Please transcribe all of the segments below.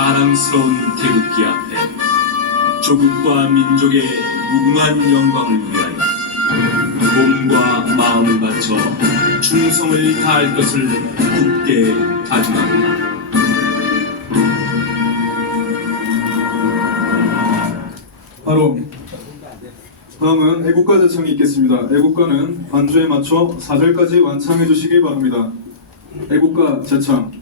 자랑스러운 태극기 앞에 조국과 민족의 무궁한 영광을 위하여 몸과 마음을 바쳐 충성을 다할 것을 굳게 다짐합니다. 바로 다음은 애국가 제창이 있겠습니다. 애국가는 반주에 맞춰 4절까지 완창해 주시기 바랍니다. 애국가 제창.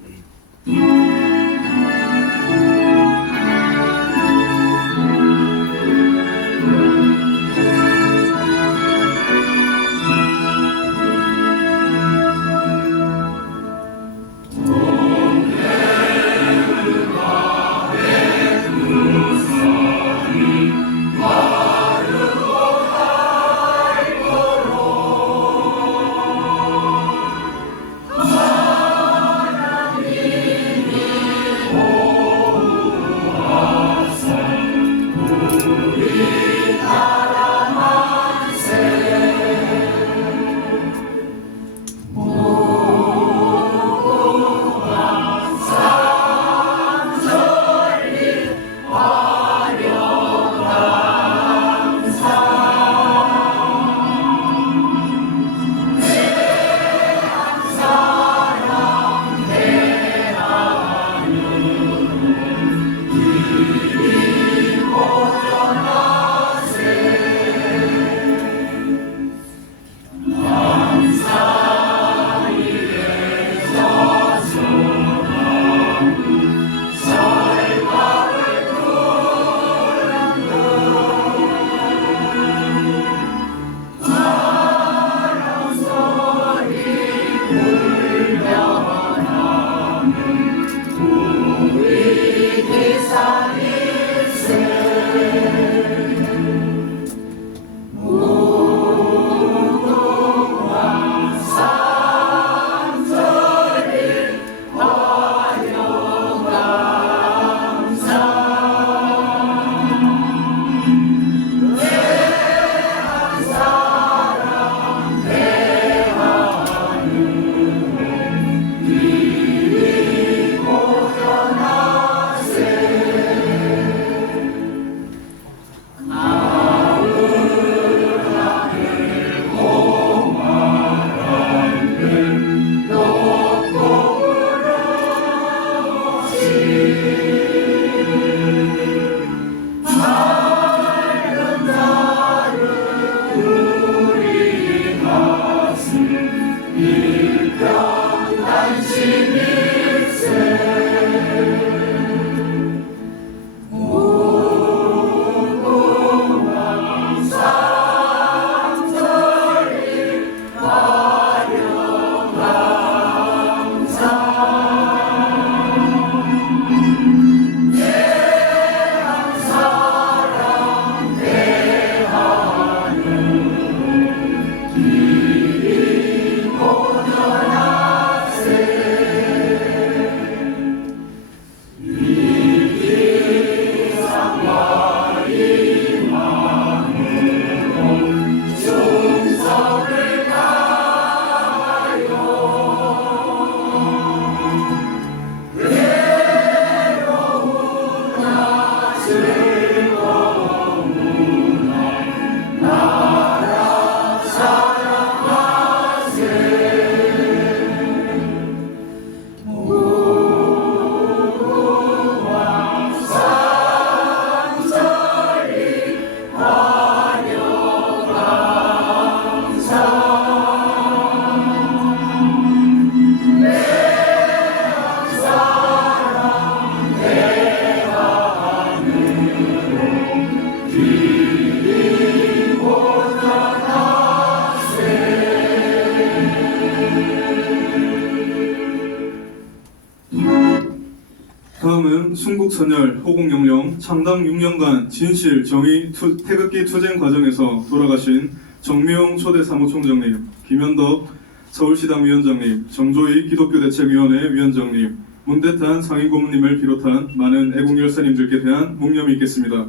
다음은 순국선열 호국영령 창당 6년간 진실, 정의, 태극기 투쟁 과정에서 돌아가신 정미용 초대 사무총장님, 김현덕 서울시당 위원장님, 정조희 기독교대책위원회 위원장님, 문대탄 상임고문님을 비롯한 많은 애국열사님들께 대한 묵념이 있겠습니다.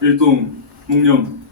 일동 묵념.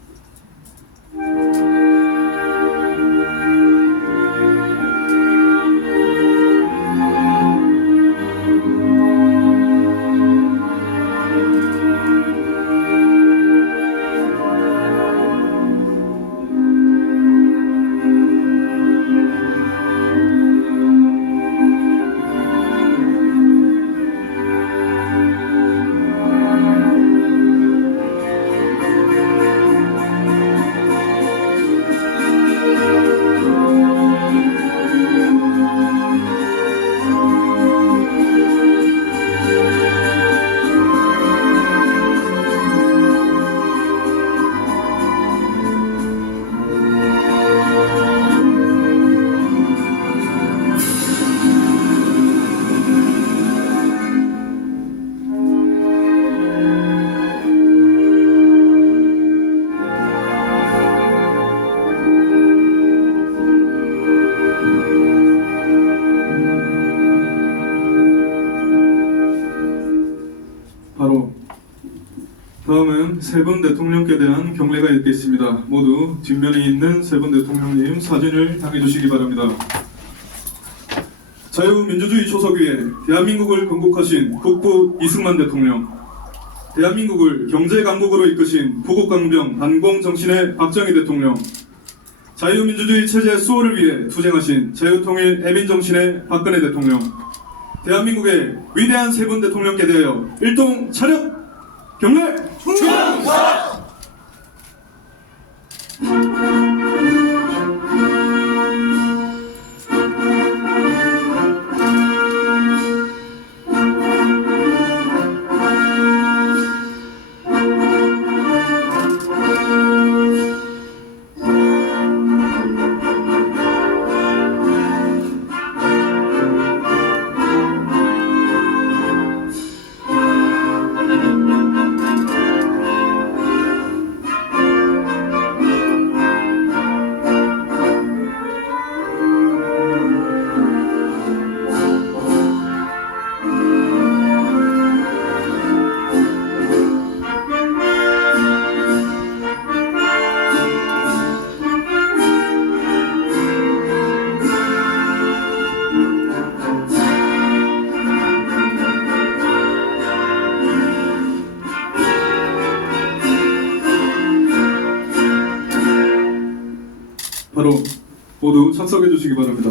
다음은 세 분 대통령께 대한 경례가 있겠습니다. 모두 뒷면에 있는 세 분 대통령님 사진을 당해 주시기 바랍니다. 자유민주주의 초석 위에 대한민국을 건국하신 국부 이승만 대통령, 대한민국을 경제강국으로 이끄신 부국강병 반공정신의 박정희 대통령, 자유민주주의 체제 수호를 위해 투쟁하신 자유통일 애민정신의 박근혜 대통령, 대한민국의 위대한 세 분 대통령께 대하여 일동 차렷 경례! 바로 모두 착석해 주시기 바랍니다.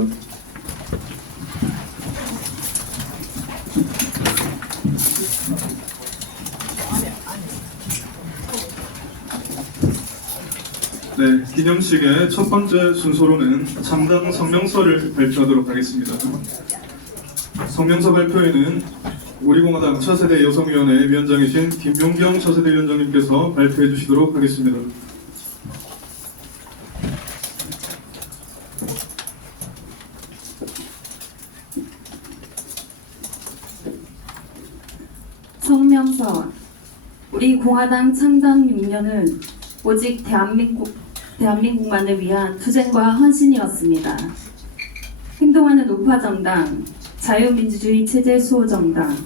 네, 기념식의 첫 번째 순서로는 창당 성명서를 발표하도록 하겠습니다. 성명서 발표에는 우리공화당 차세대 여성위원회 위원장이신 김용경 차세대 위원장님께서 발표해 주시도록 하겠습니다. 성명서. 우리 공화당 창당 6년은 오직 대한민국만을 위한 투쟁과 헌신이었습니다. 행동하는 우파정당, 자유민주주의 체제 수호정당,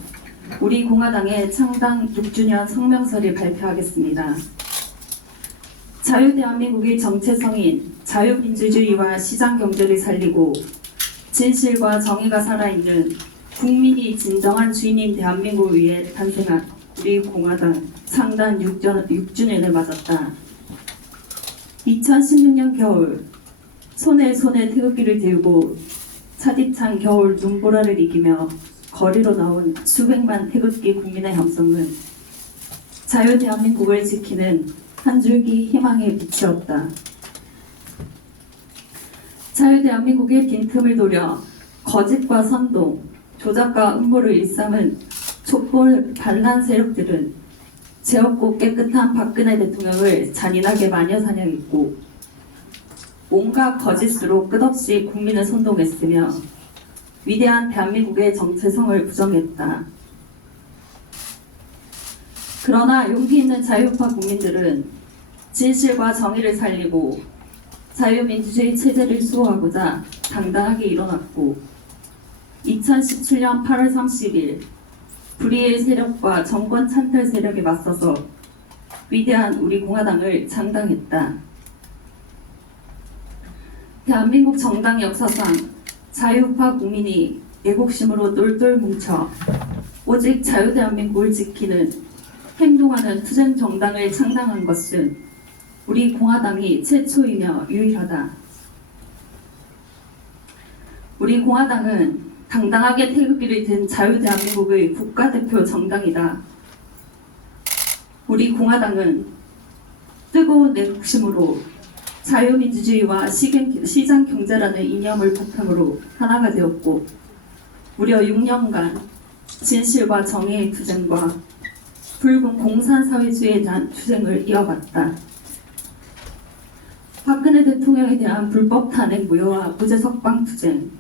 우리 공화당의 창당 6주년 성명서를 발표하겠습니다. 자유대한민국의 정체성인 자유민주주의와 시장경제를 살리고 진실과 정의가 살아있는 국민이 진정한 주인인 대한민국을 위해 탄생한 우리 공화당 창당 6주년을 맞았다. 2016년 겨울 손에 태극기를 들고 차디찬 겨울 눈보라를 이기며 거리로 나온 수백만 태극기 국민의 함성은 자유대한민국을 지키는 한 줄기 희망의 빛이었다. 자유대한민국의 빈틈을 노려 거짓과 선동, 조작과 음모를 일삼은 촛불 반란 세력들은 죄없고 깨끗한 박근혜 대통령을 잔인하게 마녀사냥했고 온갖 거짓으로 끝없이 국민을 선동했으며 위대한 대한민국의 정체성을 부정했다. 그러나 용기 있는 자유파 국민들은 진실과 정의를 살리고 자유민주주의 체제를 수호하고자 당당하게 일어났고 2017년 8월 30일 불의의 세력과 정권 찬탈 세력에 맞서서 위대한 우리 공화당을 창당했다. 대한민국 정당 역사상 자유파 국민이 애국심으로 똘똘 뭉쳐 오직 자유대한민국을 지키는 행동하는 투쟁 정당을 창당한 것은 우리 공화당이 최초이며 유일하다. 우리 공화당은 당당하게 태극기를 든 자유대한민국의 국가대표 정당이다. 우리 공화당은 뜨거운 애국심으로 자유민주주의와 시장경제라는 이념을 바탕으로 하나가 되었고 무려 6년간 진실과 정의의 투쟁과 붉은 공산사회주의에 대한 투쟁을 이어갔다. 박근혜 대통령에 대한 불법 탄핵 무효와 무죄 석방 투쟁,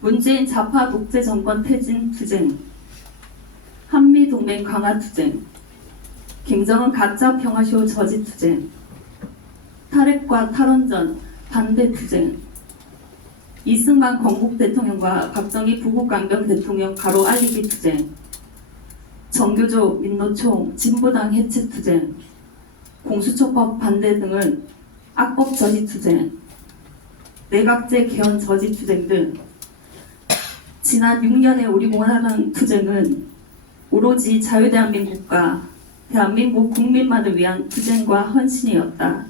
문재인 좌파 독재 정권 퇴진 투쟁, 한미동맹 강화 투쟁, 김정은 가짜 평화쇼 저지 투쟁, 탈핵과 탈원전 반대 투쟁, 이승만 건국 대통령과 박정희 부국강병 대통령 가로 알리기 투쟁, 정교조, 민노총, 진보당 해체투쟁, 공수처법 반대 등은 악법 저지투쟁, 내각제 개헌 저지투쟁 등 지난 6년의 우리 공화당 투쟁은 오로지 자유대한민국과 대한민국 국민만을 위한 투쟁과 헌신이었다.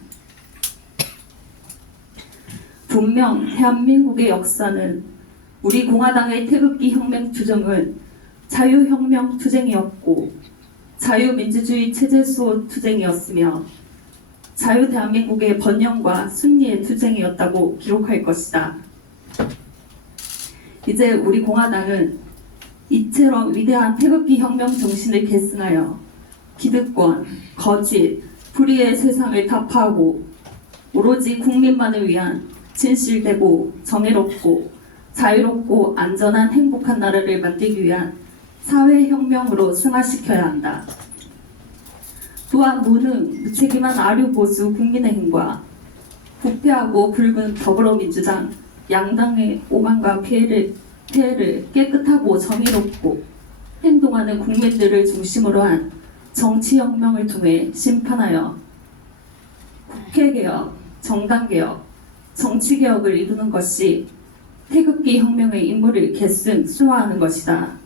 분명 대한민국의 역사는 우리 공화당의 태극기 혁명 투쟁은 자유혁명 투쟁이었고 자유민주주의 체제 수호 투쟁이었으며 자유대한민국의 번영과 승리의 투쟁이었다고 기록할 것이다. 이제 우리 공화당은 이처럼 위대한 태극기 혁명 정신을 계승하여 기득권, 거짓, 불의의 세상을 타파하고 오로지 국민만을 위한 진실되고 정의롭고 자유롭고 안전한 행복한 나라를 만들기 위한 사회혁명으로 승화시켜야 한다. 또한 무능, 무책임한 아류보수 국민의힘과 부패하고 붉은 더불어민주당 양당의 오만과 피해를 깨끗하고 정의롭고 행동하는 국민들을 중심으로 한 정치혁명을 통해 심판하여 국회개혁, 정당개혁, 정치개혁을 이루는 것이 태극기 혁명의 임무를 계승 순화하는 것이다.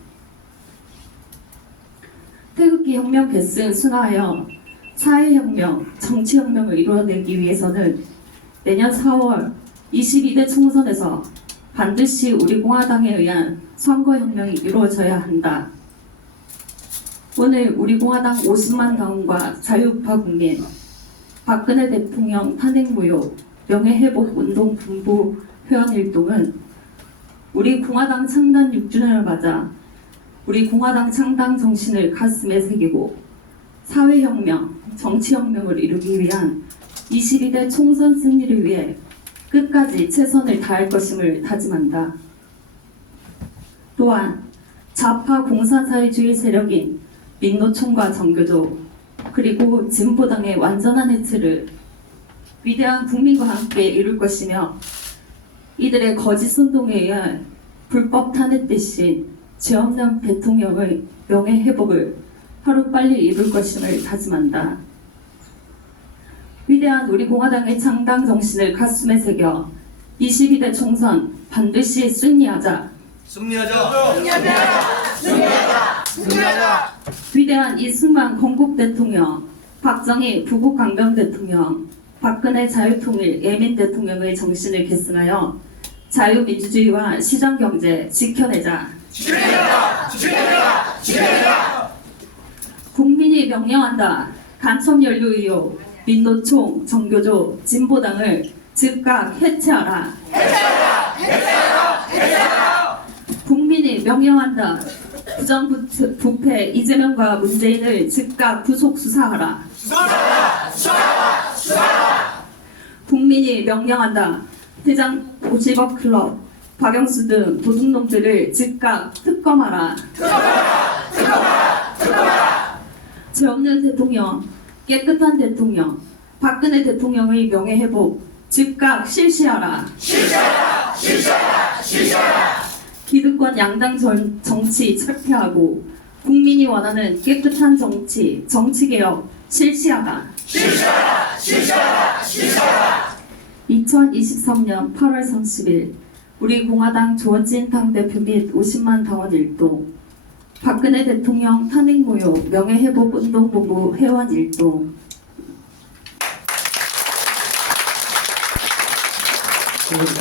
태극기 혁명 계승 순화하여 사회혁명, 정치혁명을 이루어내기 위해서는 내년 4월 22대 총선에서 반드시 우리 공화당에 의한 선거혁명이 이루어져야 한다. 오늘 우리 공화당 50만 당원과 자유우파 국민, 박근혜 대통령 탄핵 무효, 명예회복 운동 분부 회원일동은 우리 공화당 창단 6주년을 맞아 우리 공화당 창당 정신을 가슴에 새기고 사회혁명, 정치혁명을 이루기 위한 22대 총선 승리를 위해 끝까지 최선을 다할 것임을 다짐한다. 또한 좌파 공산사회주의 세력인 민노총과 정교조 그리고 진보당의 완전한 해체를 위대한 국민과 함께 이룰 것이며 이들의 거짓 선동에 의한 불법 탄핵 대신 죄 없는 대통령의 명예회복을 하루빨리 이룰 것임을 다짐한다. 위대한 우리 공화당의 창당 정신을 가슴에 새겨 22대 총선 반드시 승리하자. 위대한 이승만 건국 대통령, 박정희 부국 강병 대통령, 박근혜 자유통일 예민 대통령의 정신을 계승하여 자유민주주의와 시장경제 지켜내자. 국민이 명령한다. 간첩연루 의혹, 민노총, 정교조, 진보당을 즉각 해체하라. 국민이 명령한다. 부정부패 이재명과 문재인을 즉각 구속 수사하라. 국민이 명령한다. 대장 50억 클럽, 박영수 등 도둑놈들을 즉각 특검하라. 죄 없는 대통령, 깨끗한 대통령, 박근혜 대통령의 명예회복 즉각 실시하라. 기득권 양당 정치 철폐하고 국민이 원하는 깨끗한 정치, 정치개혁 실시하라. 2023년 8월 30일 우리 공화당 조원진 당대표 및 50만 당원 일동, 박근혜 대통령 탄핵 무효 명예회복 운동본부 회원 일동.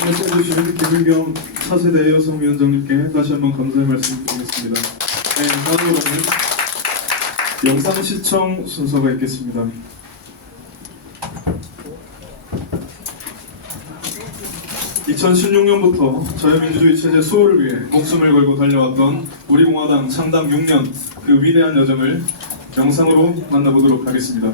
해주신 김은경 차세대 여성위원장님께 다시 한번 감사의 말씀드리겠습니다. 네, 다음으로는 영상 시청 순서가 있겠습니다. (2016년부터) 자유민주주의 체제 수호를 위해 목숨을 걸고 달려왔던 우리 공화당 창당 6년 그 위대한 여정을 영상으로 만나보도록 하겠습니다.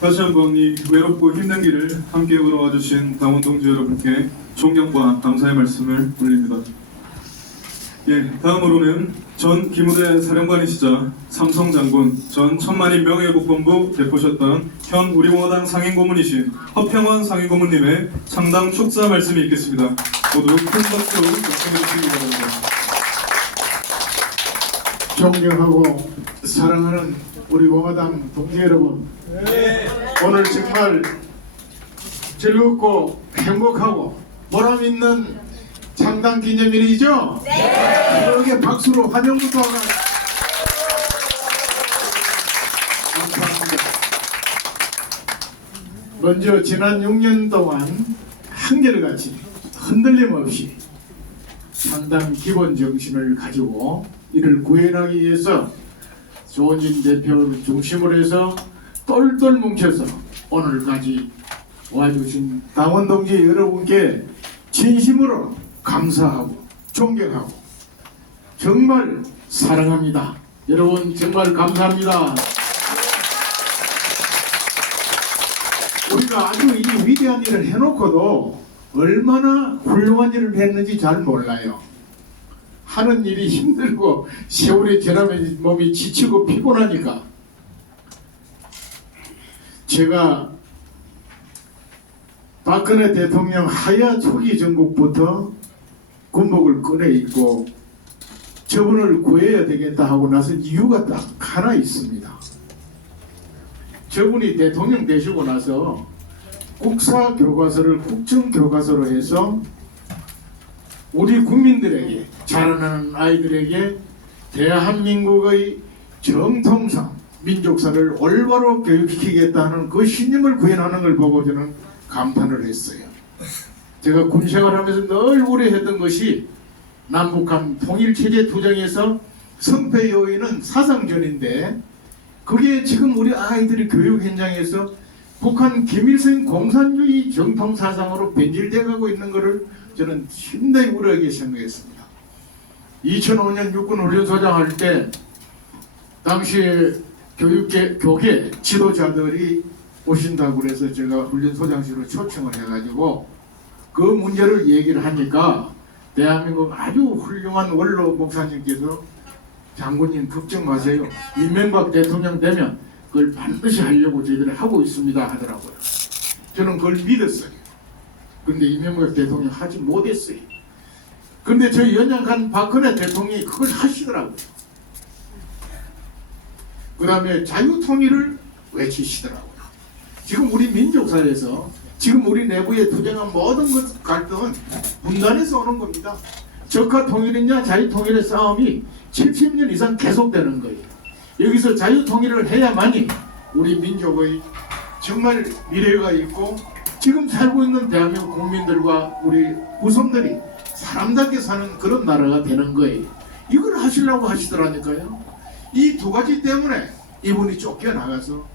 다시 한번 이 외롭고 힘든 길을 함께 걸어와 주신 당원 동지 여러분께 존경과 감사의 말씀을 올립니다. 예, 다음으로는 전 기무대 사령관이시자 삼성장군, 전 천만인 명예회복본부 대표셨던 현 우리공화당 상임고문이신 허평원 상임고문님의 창당 축사 말씀이 있겠습니다. 모두 큰 박수로 경청해 주시기 바랍니다. 존경하고 사랑하는 우리 공화당 동지 여러분, 오늘 정말 즐겁고 행복하고 보람 있는 창당 기념일이죠? 네. 크게 박수로 환영부터 하고 감사합니다. 먼저 지난 6년 동안 한결같이 흔들림 없이 창당 기본 정신을 가지고 이를 구현하기 위해서 조원진 대표를 중심으로 해서 똘똘 뭉쳐서 오늘까지 와주신 당원 동지 여러분께 진심으로 감사하고 존경하고 정말 사랑합니다. 여러분 정말 감사합니다. 우리가 아주 이 위대한 일을 해놓고도 얼마나 훌륭한 일을 했는지 잘 몰라요. 하는 일이 힘들고 세월이 지나면 몸이 지치고 피곤하니까 제가 박근혜 대통령 하야 초기 정국부터 군복을 꺼내 입고 저분을 구해야 되겠다 하고 나선 이유가 딱 하나 있습니다. 저분이 대통령 되시고 나서 국사교과서를 국정교과서로 해서 우리 국민들에게, 자라나는 아이들에게 대한민국의 정통상 민족사를 올바로 교육시키겠다는 그 신념을 구현하는 걸 보고 저는 감탄을 했어요. 제가 군 생활하면서 늘 우려했던 것이 남북한 통일체제 투쟁에서 성패 요인은 사상전인데 그게 지금 우리 아이들이 교육 현장에서 북한 김일성 공산주의 정통사상으로 변질되어 가고 있는 것을 저는 심히 우려하게 생각했습니다. 2005년 육군훈련소장 할 때 당시에 교계 지도자들이 오신다고 그래서 제가 훈련소장실로 초청을 해가지고 그 문제를 얘기를 하니까 대한민국 아주 훌륭한 원로 목사님께서 장군님 걱정 마세요. 이명박 대통령 되면 그걸 반드시 하려고 저희들이 하고 있습니다 하더라고요. 저는 그걸 믿었어요. 근데 이명박 대통령 하지 못했어요. 근데 저희 연약한 박근혜 대통령이 그걸 하시더라고요. 그 다음에 자유통일을 외치시더라고요. 지금 우리 민족사회에서 지금 우리 내부에 투쟁한 모든 것 갈등은 분단에서 오는 겁니다. 적화 통일이냐 자유통일의 싸움이 70년 이상 계속되는 거예요. 여기서 자유통일을 해야만이 우리 민족의 정말 미래가 있고 지금 살고 있는 대한민국 국민들과 우리 후손들이 사람답게 사는 그런 나라가 되는 거예요. 이걸 하시려고 하시더라니까요. 이 두 가지 때문에 이분이 쫓겨나가서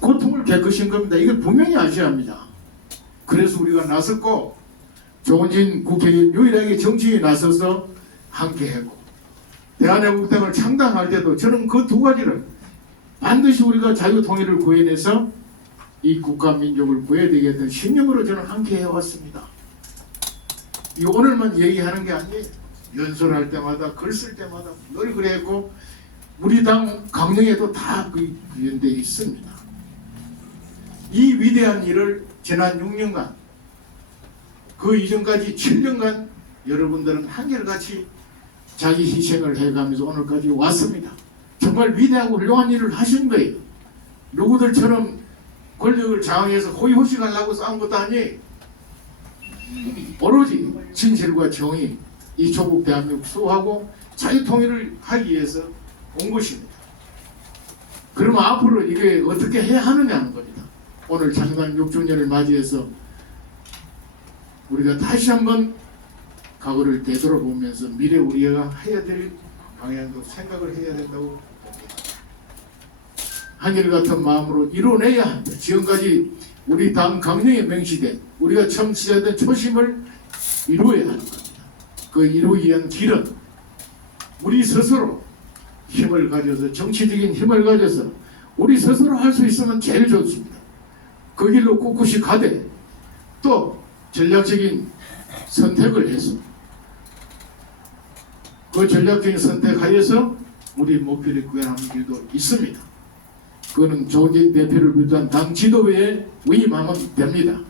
고통을 겪으신 겁니다. 이걸 분명히 아셔야 합니다. 그래서 우리가 나섰고 조원진 국회의원 유일하게 정치에 나서서 함께하고 대한애국당을 창당할 때도 저는 그 두 가지를 반드시 우리가 자유통일을 구해내서 이 국가 민족을 구해야 되겠다는 신념으로 저는 함께 해왔습니다. 이 오늘만 얘기하는 게 아니에요. 연설할 때마다 글 쓸 때마다 늘 그랬고 우리 당 강령에도 다 구현되어 있습니다. 이 위대한 일을 지난 6년간 그 이전까지 7년간 여러분들은 한결같이 자기 희생을 해가면서 오늘까지 왔습니다. 정말 위대하고 훌륭한 일을 하신 거예요. 누구들처럼 권력을 장악해서 호의호식 하려고 싸운 것도 아니에요. 오로지 진실과 정의, 이 조국 대한민국 수호하고 자유통일을 하기 위해서 온 것입니다. 그러면 앞으로 이게 어떻게 해야 하느냐는 겁니다. 오늘 창당 6주년을 맞이해서 우리가 다시 한번 과거를 되돌아보면서 미래 우리가 해야 될 방향도 생각을 해야 된다고 봅니다. 한결같은 마음으로 이뤄내야 합니다. 지금까지 우리 당 강령에 명시된 우리가 청취자된 초심을 이루어야 하는 겁니다. 그 이루기 위한 길은 우리 스스로 힘을 가져서 정치적인 힘을 가져서 우리 스스로 할 수 있으면 제일 좋습니다. 그 길로 꿋꿋이 가되 또 전략적인 선택을 해서 그 전략적인 선택하여서 우리 목표를 구현하는 길도 있습니다. 그거는 조진 대표를 비롯한 당 지도부에 위임하면 됩니다.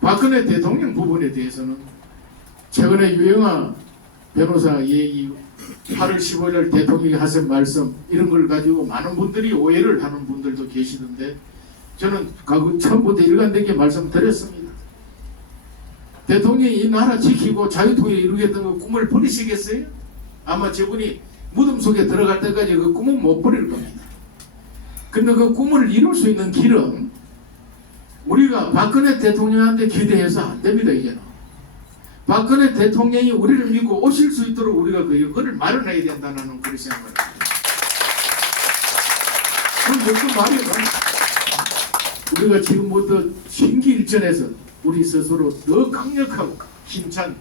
박근혜 대통령 부분에 대해서는 최근에 유영아 변호사 얘기 8월 15일 대통령이 하신 말씀 이런 걸 가지고 많은 분들이 오해를 하는 분들도 계시던데 저는 처음부터 일관되게 말씀드렸습니다. 대통령이 이 나라 지키고 자유통일 이루겠다는 그 꿈을 버리시겠어요? 아마 저분이 무덤 속에 들어갈 때까지 그 꿈은 못 버릴 겁니다. 근데 그 꿈을 이룰 수 있는 길은 우리가 박근혜 대통령한테 기대해서 안 됩니다. 이제는 박근혜 대통령이 우리를 믿고 오실 수 있도록 우리가 그 여건을 마련해야 된다는 그런 생각을 합니다. 그럼 무슨 말이에요? 우리가 지금부터 신기일전에서 우리 스스로 더 강력하고 힘찬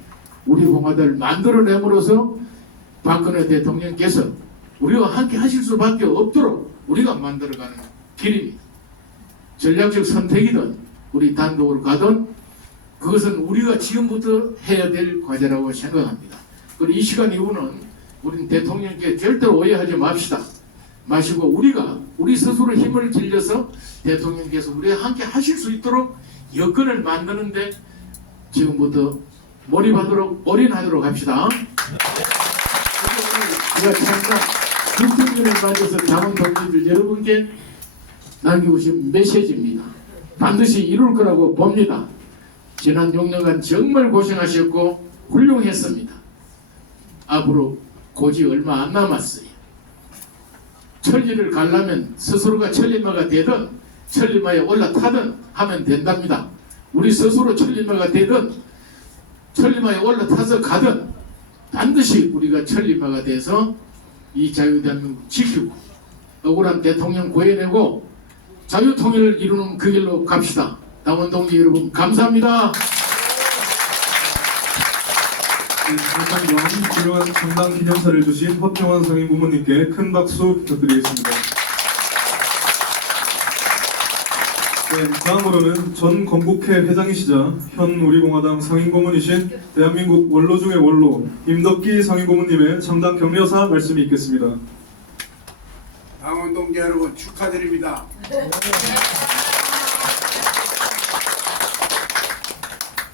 우리 공화당을 만들어냄으로써 박근혜 대통령께서 우리와 함께 하실 수밖에 없도록 우리가 만들어가는 길입니다. 전략적 선택이든 우리 단독으로 가든 그것은 우리가 지금부터 해야 될 과제라고 생각합니다. 그리고 이 시간 이후는 우리는 대통령께 절대로 오해하지 맙시다. 마시고 우리가 우리 스스로 힘을 길려서 대통령께서 우리와 함께 하실 수 있도록 여건을 만드는데 지금부터 몰입하도록 올인하도록 합시다. 제가 잠깐 6주년을 맞아서 당원 동지들 여러분께 남기고 싶은 메시지입니다. 반드시 이룰 거라고 봅니다. 지난 6년간 정말 고생하셨고 훌륭했습니다. 앞으로 고지 얼마 안 남았어요. 천리를 가려면 스스로가 천리마가 되든 천리마에 올라타든 하면 된답니다. 우리 스스로 천리마가 되든 천리마에 올라타서 가든 반드시 우리가 천리마가 돼서 이 자유대한민국 지키고 억울한 대통령 구해내고 자유통일을 이루는 그 길로 갑시다. 당원 동지 여러분 감사합니다. 훌륭한 정당 기념사를 주신 허평원 상임 고문님께 큰 박수 부탁드리겠습니다. 네, 다음으로는 전 건국회 회장이시자 현 우리공화당 상임고문이신 대한민국 원로 중의 원로 임덕기 상임고문님의 창당 격려사 말씀이 있겠습니다. 당원 동지 여러분 축하드립니다.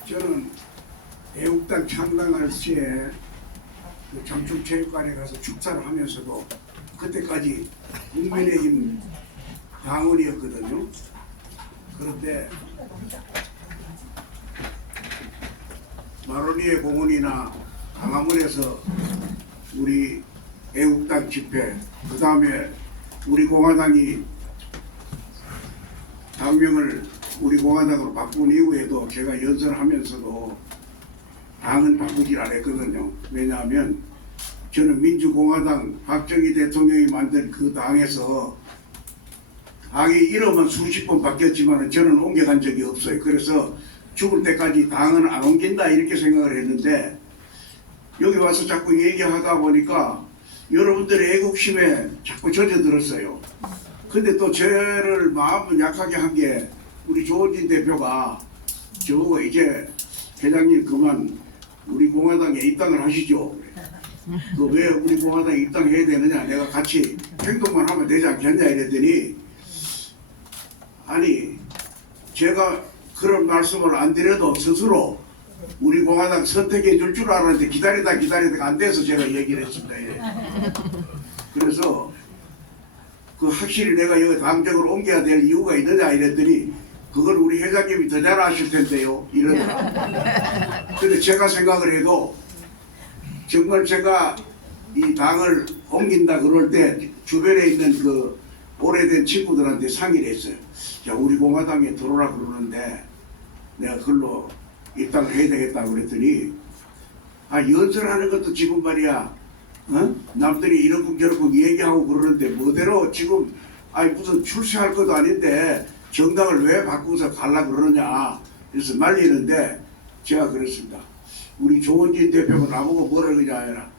저는 애국당 창당할 시에 그 장충체육관에 가서 축사를 하면서도 그때까지 국민의힘 당원이었거든요. 그런데 마로니에 공원이나 강화문에서 우리 애국당 집회, 그 다음에 우리 공화당이 당명을 우리 공화당으로 바꾼 이후에도 제가 연설하면서도 당은 바꾸질 않았거든요. 왜냐하면 저는 민주공화당 박정희 대통령이 만든 그 당에서 당이 이름은 수십 번 바뀌었지만 저는 옮겨간 적이 없어요. 그래서 죽을 때까지 당은 안 옮긴다 이렇게 생각을 했는데 여기 와서 자꾸 얘기하다 보니까 여러분들의 애국심에 자꾸 젖어들었어요. 근데 또 저를 마음을 약하게 한 게 우리 조원진 대표가 저거 이제 회장님 그만 우리 공화당에 입당을 하시죠. 그 왜 우리 공화당에 입당해야 되느냐, 내가 같이 행동만 하면 되지 않겠냐 이랬더니 아니 제가 그런 말씀을 안 드려도 스스로 우리 공화당 선택해 줄 줄 알았는데 기다리다 안 돼서 제가 얘기를 했습니다. 그래서 그 확실히 내가 여기 당적으로 옮겨야 될 이유가 있느냐 이랬더니 그걸 우리 회장님이 더 잘 아실 텐데요 이러더라고요. 근데 제가 생각을 해도 정말 제가 이 당을 옮긴다 그럴 때 주변에 있는 그 오래된 친구들한테 상의를 했어요. 자, 우리 공화당에 들어오라 그러는데 내가 그걸로 입당을 해야 되겠다 그랬더니 연설하는 것도 지금 말이야 남들이 이렇고 저렇고 얘기하고 그러는데 뭐대로 지금 무슨 출세할 것도 아닌데 정당을 왜 바꾸어서 갈라 그러느냐 그래서 말리는데 제가 그랬습니다. 우리 조원진 대표가 나보고 뭐라 그러냐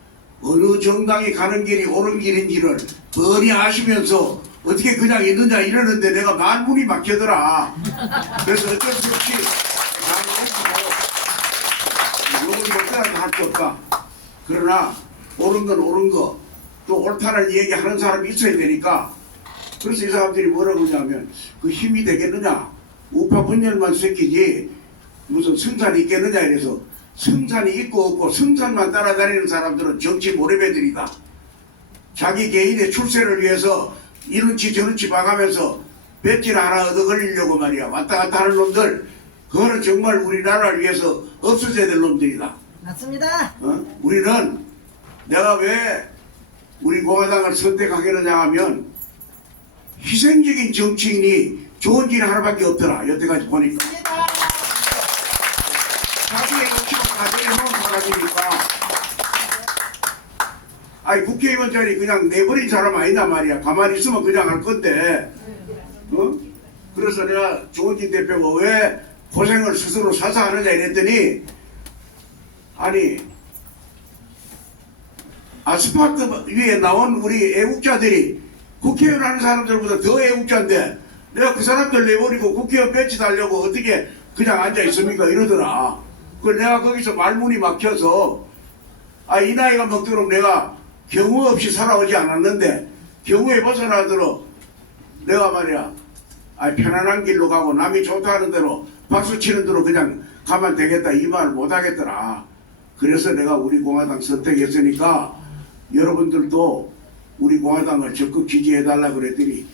어느 정당이 가는 길이 옳은 길인지를 뻔히 아시면서 어떻게 그냥 있느냐 이러는데 내가 말문이 막혀더라. 그래서 어쩔 수 없이 욕을 못하는 할수 없다. 그러나 옳은 건 옳은 거, 또 옳다는 얘기하는 사람이 있어야 되니까. 그래서 이 사람들이 뭐라고 그러냐면 그 힘이 되겠느냐, 우파 분열만 새끼지 무슨 승산이 있겠느냐 이래서, 승산이 있고 없고 승산만 따라다니는 사람들은 정치 모래배들이다. 자기 개인의 출세를 위해서 이런치 저런치 봐가면서 배지를 하나 얻어 걸리려고 말이야 왔다 갔다 하는 놈들, 그거는 정말 우리나라를 위해서 없어져야 될 놈들이다. 맞습니다. 우리는, 내가 왜 우리 공화당을 선택하겠느냐 하면 희생적인 정치인이 좋은 길 하나밖에 없더라. 여태까지 보니까 자기의 욕심을 가져놓은 사람이니까. 아니 국회의원 자리 그냥 내버린 사람 아니다 말이야. 가만히 있으면 그냥 할 건데. 그래서 내가 조원진 대표가 왜 고생을 스스로 사서 하느냐 이랬더니, 아니 아스팔트 위에 나온 우리 애국자들이 국회의원 하는 사람들보다 더 애국자인데 내가 그 사람들 내버리고 국회의원 배치 달려고 어떻게 그냥 앉아 있습니까 이러더라. 그 내가 거기서 말문이 막혀서, 이 나이가 먹도록 내가 경우 없이 살아오지 않았는데 경우에 벗어나도록 내가 말이야 편안한 길로 가고 남이 좋다 하는 대로 박수 치는 대로 그냥 가면 되겠다 이 말 못하겠더라. 그래서 내가 우리 공화당 선택했으니까 여러분들도 우리 공화당을 적극 지지해달라 그랬더니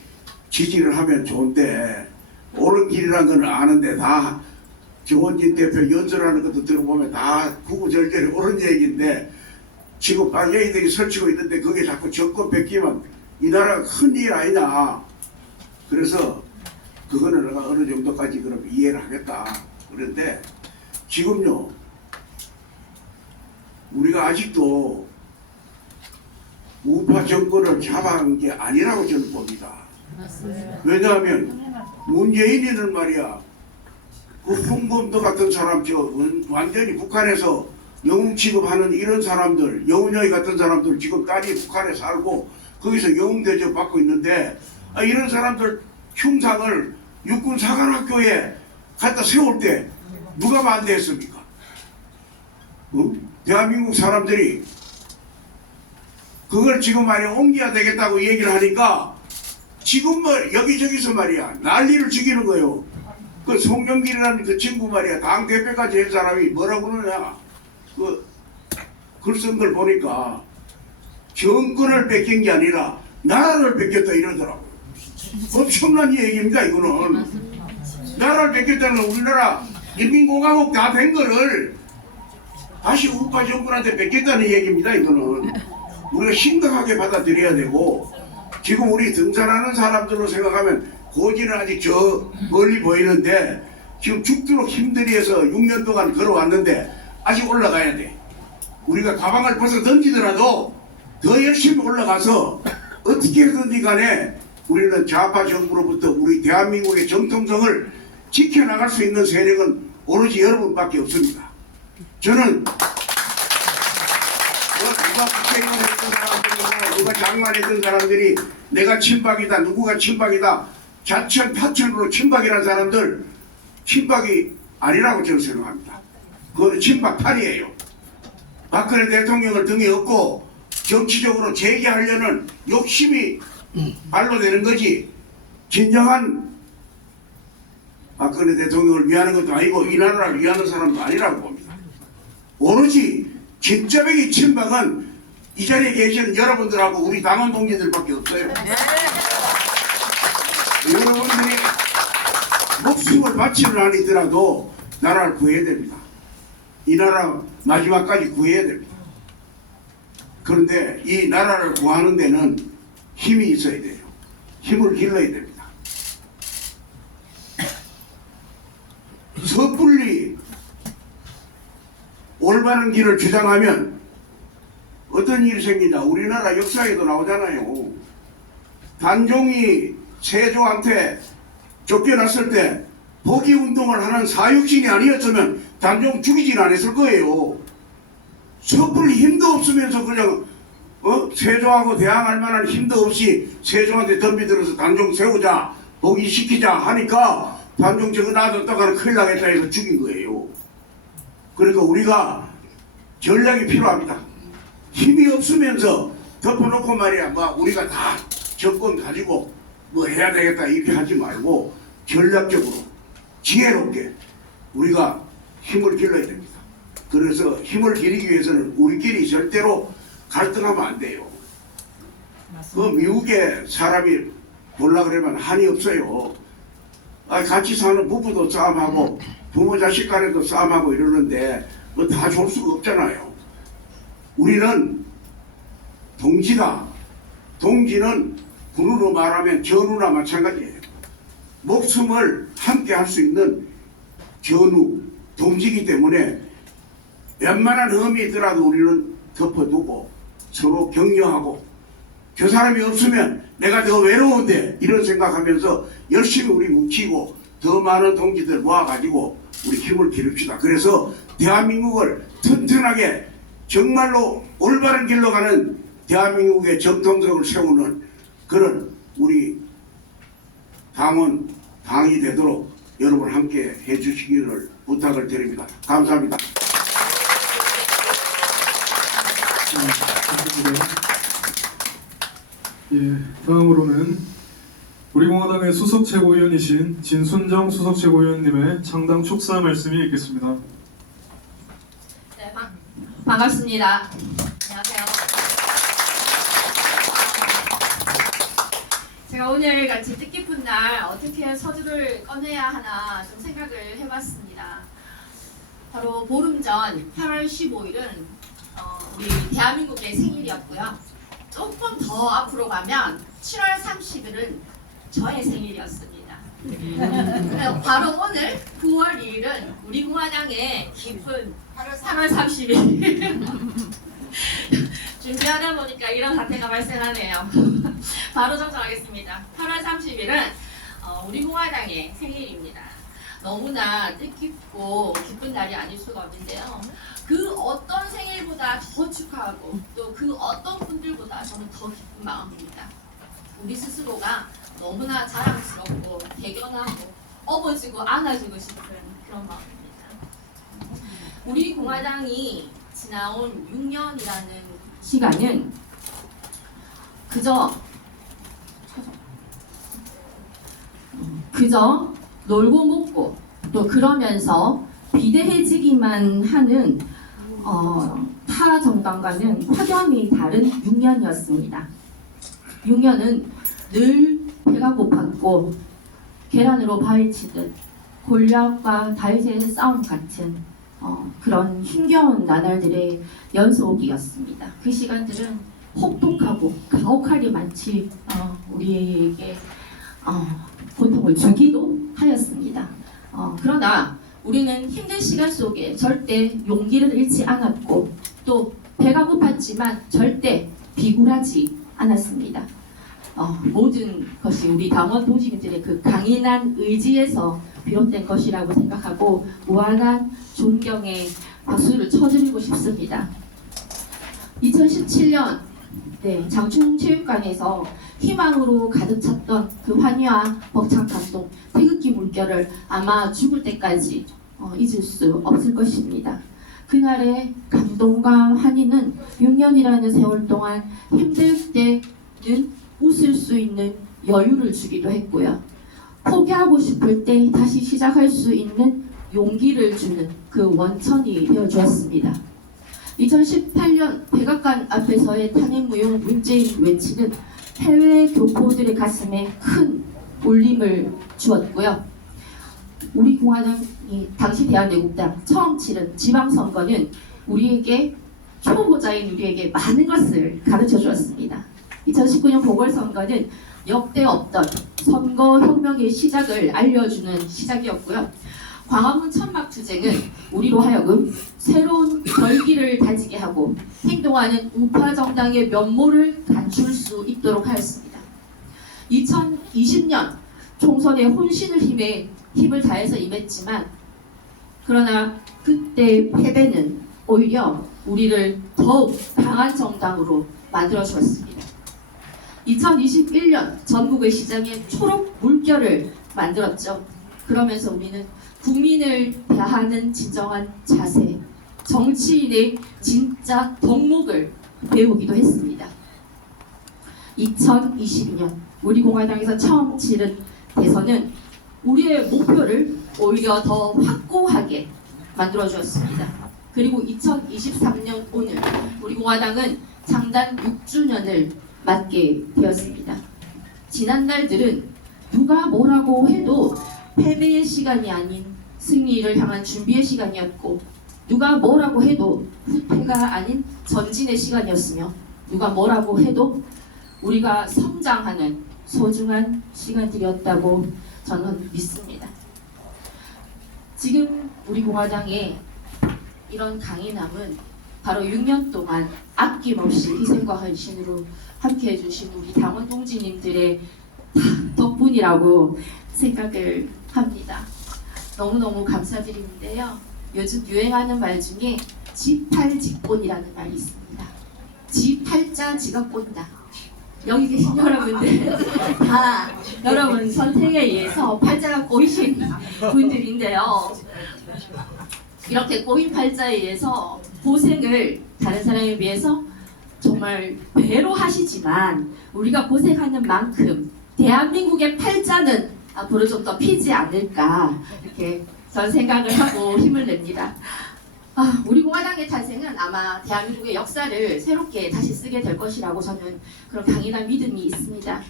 지지를 하면 좋은데, 옳은 길이라는 건 아는데 다 조원진 대표 연설하는 것도 들어보면 다 구구절절히 옳은 얘기인데 지금 빨갱이들이 설치고 있는데 그게 자꾸 정권 뺏기면 이 나라가 큰일 아니냐. 그래서 그거는 내가 어느 정도까지 그럼 이해를 하겠다. 그런데 지금요 우리가 아직도 우파 정권을 잡아간 게 아니라고 저는 봅니다. 왜냐하면 문재인이는 말이야 그 홍범도 같은 사람, 완전히 북한에서 영웅 취급하는 이런 사람들, 여운여이 같은 사람들 지금 딸이 북한에 살고 거기서 영웅 대접 받고 있는데, 이런 사람들 흉상을 육군 사관학교에 갖다 세울 때 누가 반대했습니까? 대한민국 사람들이 그걸 지금 말이야 옮겨야 되겠다고 얘기를 하니까 지금 뭐 여기저기서 말이야 난리를 죽이는 거예요. 그 송영길이라는 그 친구 말이야 당 대표까지 한 사람이 뭐라고 그러냐, 글 쓴 걸 보니까 정권을 뺏긴 게 아니라 나라를 뺏겼다 이러더라고. 엄청난 얘기입니다. 이거는 나라를 뺏겼다는 건 우리나라 인민공화국 다 된 거를 다시 우파 정권한테 뺏겼다는 얘기입니다. 이거는 우리가 심각하게 받아들여야 되고, 지금 우리 등산하는 사람들로 생각하면 고지는 아직 저 멀리 보이는데 지금 죽도록 힘들이해서 6년 동안 걸어왔는데 아직 올라가야 돼. 우리가 가방을 벗어 던지더라도 더 열심히 올라가서 어떻게든지 간에 우리는 좌파 정부로부터 우리 대한민국의 정통성을 지켜나갈 수 있는 세력은 오로지 여러분밖에 없습니다. 저는 누가 국회의원 했던 사람들이고 누가 장관했던 사람들이 내가 친박이다 누구가 친박이다 자천 파천으로 친박이라는 사람들 친박이 아니라고 저는 생각합니다. 그거는 친박판이에요. 박근혜 대통령을 등에 업고 정치적으로 재기하려는 욕심이 발로 되는 거지, 진정한 박근혜 대통령을 위하는 것도 아니고 이 나라를 위하는 사람도 아니라고 봅니다. 오로지 진짜백이 친박은 이 자리에 계시는 여러분들하고 우리 당원 동지들밖에 없어요. 여러분들이 목숨을 바치는 아니더라도 나라를 구해야 됩니다. 이 나라 마지막까지 구해야 됩니다. 그런데 이 나라를 구하는 데는 힘이 있어야 돼요. 힘을 길러야 됩니다. 섣불리 올바른 길을 주장하면 어떤 일이 생기냐. 우리나라 역사에도 나오잖아요. 단종이 세조한테 쫓겨났을 때 복위운동을 하는 사육신이 아니었으면 단종 죽이진 않았을 거예요. 섣불리 힘도 없으면서 그냥 세종하고 대항할 만한 힘도 없이 세종한테 덤비들어서 단종 세우자, 복위시키자 하니까 단종 저거 놔뒀다가는 큰일 나겠다 해서 죽인 거예요. 그러니까 우리가 전략이 필요합니다. 힘이 없으면서 덮어놓고 말이야, 뭐 우리가 다 정권 가지고 뭐 해야 되겠다 이렇게 하지 말고 전략적으로 지혜롭게 우리가 힘을 길러야 됩니다. 그래서 힘을 기르기 위해서는 우리끼리 절대로 갈등하면 안 돼요. 그 미국에 사람이 볼라 그러면 한이 없어요. 같이 사는 부부도 싸움하고 부모 자식 간에도 싸움하고 이러는데 뭐 다 좋을 수가 없잖아요. 우리는 동지다. 동지는 군으로 말하면 전우나 마찬가지예요. 목숨을 함께 할 수 있는 전우, 동지이기 때문에 웬만한 흠이 있더라도 우리는 덮어두고 서로 격려하고 저 사람이 없으면 내가 더 외로운데 이런 생각하면서 열심히 우리 뭉치고 더 많은 동지들 모아가지고 우리 힘을 기릅시다. 그래서 대한민국을 튼튼하게 정말로 올바른 길로 가는 대한민국의 정통성을 세우는 그런 우리 당원, 당이 되도록 여러분 함께 해주시기를 부탁을 드립니다. 감사합니다. 예, 다음으로는 우리 공화당의 수석 최고위원이신 진순정 수석 최고위원님의 창당 축사 말씀이 있겠습니다. 네, 반갑습니다. 안녕하세요. 제가 오늘 같이 뜻깊은 날 어떻게 서두를 꺼내야 하나 좀 생각을 해봤습니다. 바로 보름 전 8월 15일은 우리 대한민국의 생일이었고요. 조금 더 앞으로 가면 7월 30일은 저의 생일이었습니다. 바로 오늘 9월 2일은 우리 공화당의 깊은 3월 30일 준비하다 보니까 이런 사태가 발생하네요. 바로 정정하겠습니다. 8월 30일은 우리 공화당의 생일입니다. 너무나 뜻깊고 기쁜 날이 아닐 수가 없는데요. 그 어떤 생일보다 더 축하하고 또 그 어떤 분들보다 저는 더 기쁜 마음입니다. 우리 스스로가 너무나 자랑스럽고 대견하고 업어주고 안아주고 싶은 그런 마음입니다. 우리 공화당이 지나온 6년이라는 시간은 그저 놀고 먹고 또 그러면서 비대해지기만 하는 타 정당과는 확연히 다른 6년이었습니다. 6년은 늘 배가 고팠고 계란으로 바위 치듯 골리앗과 다윗의 싸움 같은 그런 힘겨운 나날들의 연속이었습니다. 그 시간들은 혹독하고 가혹할이 많지 우리에게 고통을 주기도 하였습니다. 그러나 우리는 힘든 시간 속에 절대 용기를 잃지 않았고 또 배가 고팠지만 절대 비굴하지 않았습니다. 모든 것이 우리 당원 동지들의 그 강인한 의지에서 비롯된 것이라고 생각하고 무한한 존경의 박수를 쳐드리고 싶습니다. 2017년 장충체육관에서 희망으로 가득 찼던 그 환희와 벅찬 감동, 태극기 물결을 아마 죽을 때까지 잊을 수 없을 것입니다. 그날의 감동과 환희는 6년이라는 세월 동안 힘들 때는 웃을 수 있는 여유를 주기도 했고요. 포기하고 싶을 때 다시 시작할 수 있는 용기를 주는 그 원천이 되어주었습니다. 2018년 백악관 앞에서의 탄핵무용 문재인 외치는 해외 교포들의 가슴에 큰 울림을 주었고요. 우리 공화당이 당시 대한민국당 처음 치른 지방선거는 우리에게 초보자인 우리에게 많은 것을 가르쳐 주었습니다. 2019년 보궐선거는 역대 없던 선거혁명의 시작을 알려주는 시작이었고요. 광화문 천막투쟁은 우리로 하여금 새로운 결기를 다지게 하고 행동하는 우파정당의 면모를 갖출 수 있도록 하였습니다. 2020년 총선에 혼신을 힘을 다해서 임했지만 그러나 그때 패배는 오히려 우리를 더욱 강한 정당으로 만들어 주었습니다. 2021년 전국의 시장에 초록 물결을 만들었죠. 그러면서 우리는 국민을 대하는 진정한 자세, 정치인의 진짜 덕목을 배우기도 했습니다. 2022년 우리 공화당에서 처음 치른 대선은 우리의 목표를 오히려 더 확고하게 만들어 주었습니다. 그리고 2023년 오늘 우리 공화당은 창단 6주년을 맞게 되었습니다. 지난 날들은 누가 뭐라고 해도 패배의 시간이 아닌 승리를 향한 준비의 시간이었고, 누가 뭐라고 해도 후퇴가 아닌 전진의 시간이었으며, 누가 뭐라고 해도 우리가 성장하는 소중한 시간들이었다고 저는 믿습니다. 지금 우리 공화당의 이런 강인함은 바로 6년 동안 아낌없이 희생과 헌신으로 함께해 주신 우리 당원 동지님들의 덕분이라고 생각을 합니다. 너무너무 감사드리는데요. 요즘 유행하는 말 중에 지팔직본이라는 말이 있습니다. 지팔자 지가 꼰다. 여기 계신 여러분들 다 여러분 선택에 의해서 팔자가 꼬이신 분들인데요. 이렇게 꼬인 팔자에 의해서 고생을 다른 사람에 비해서 정말 배로 하시지만, 우리가 고생하는 만큼 대한민국의 팔자는 앞으로 좀 더 피지 않을까, 이렇게 저는 생각을 하고 힘을 냅니다. 우리 공화당의 탄생은 아마 대한민국의 역사를 새롭게 다시 쓰게 될 것이라고 저는 그런 강인한 믿음이 있습니다.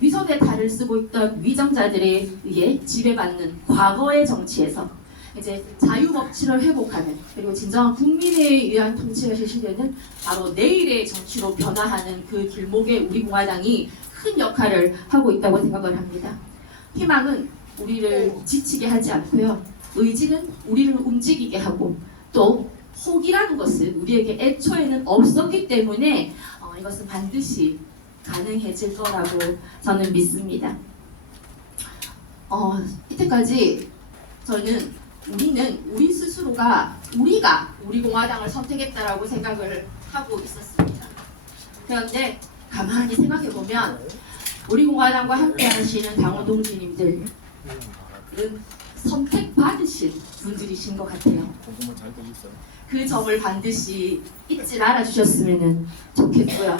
위선의 탈을 쓰고 있던 위정자들에 의해 지배받는 과거의 정치에서 이제 자유법치를 회복하는, 그리고 진정한 국민에 의한 통치가 실시되는 바로 내일의 정치로 변화하는 그 길목에 우리 공화당이 큰 역할을 하고 있다고 생각을 합니다. 희망은 우리를 지치게 하지 않고요. 의지는 우리를 움직이게 하고, 또 혹이라는 것은 우리에게 애초에는 없었기 때문에 이것은 반드시 가능해질 거라고 저는 믿습니다. 이때까지 저는 우리 스스로가 우리 공화당을 선택했다라고 생각을 하고 있었습니다. 그런데 가만히 생각해 보면 우리 공화당과 함께 하시는 당원 동지님들은 선택받으신 분들이신 것 같아요. 그 점을 반드시 잊지 말아주셨으면 좋겠고요.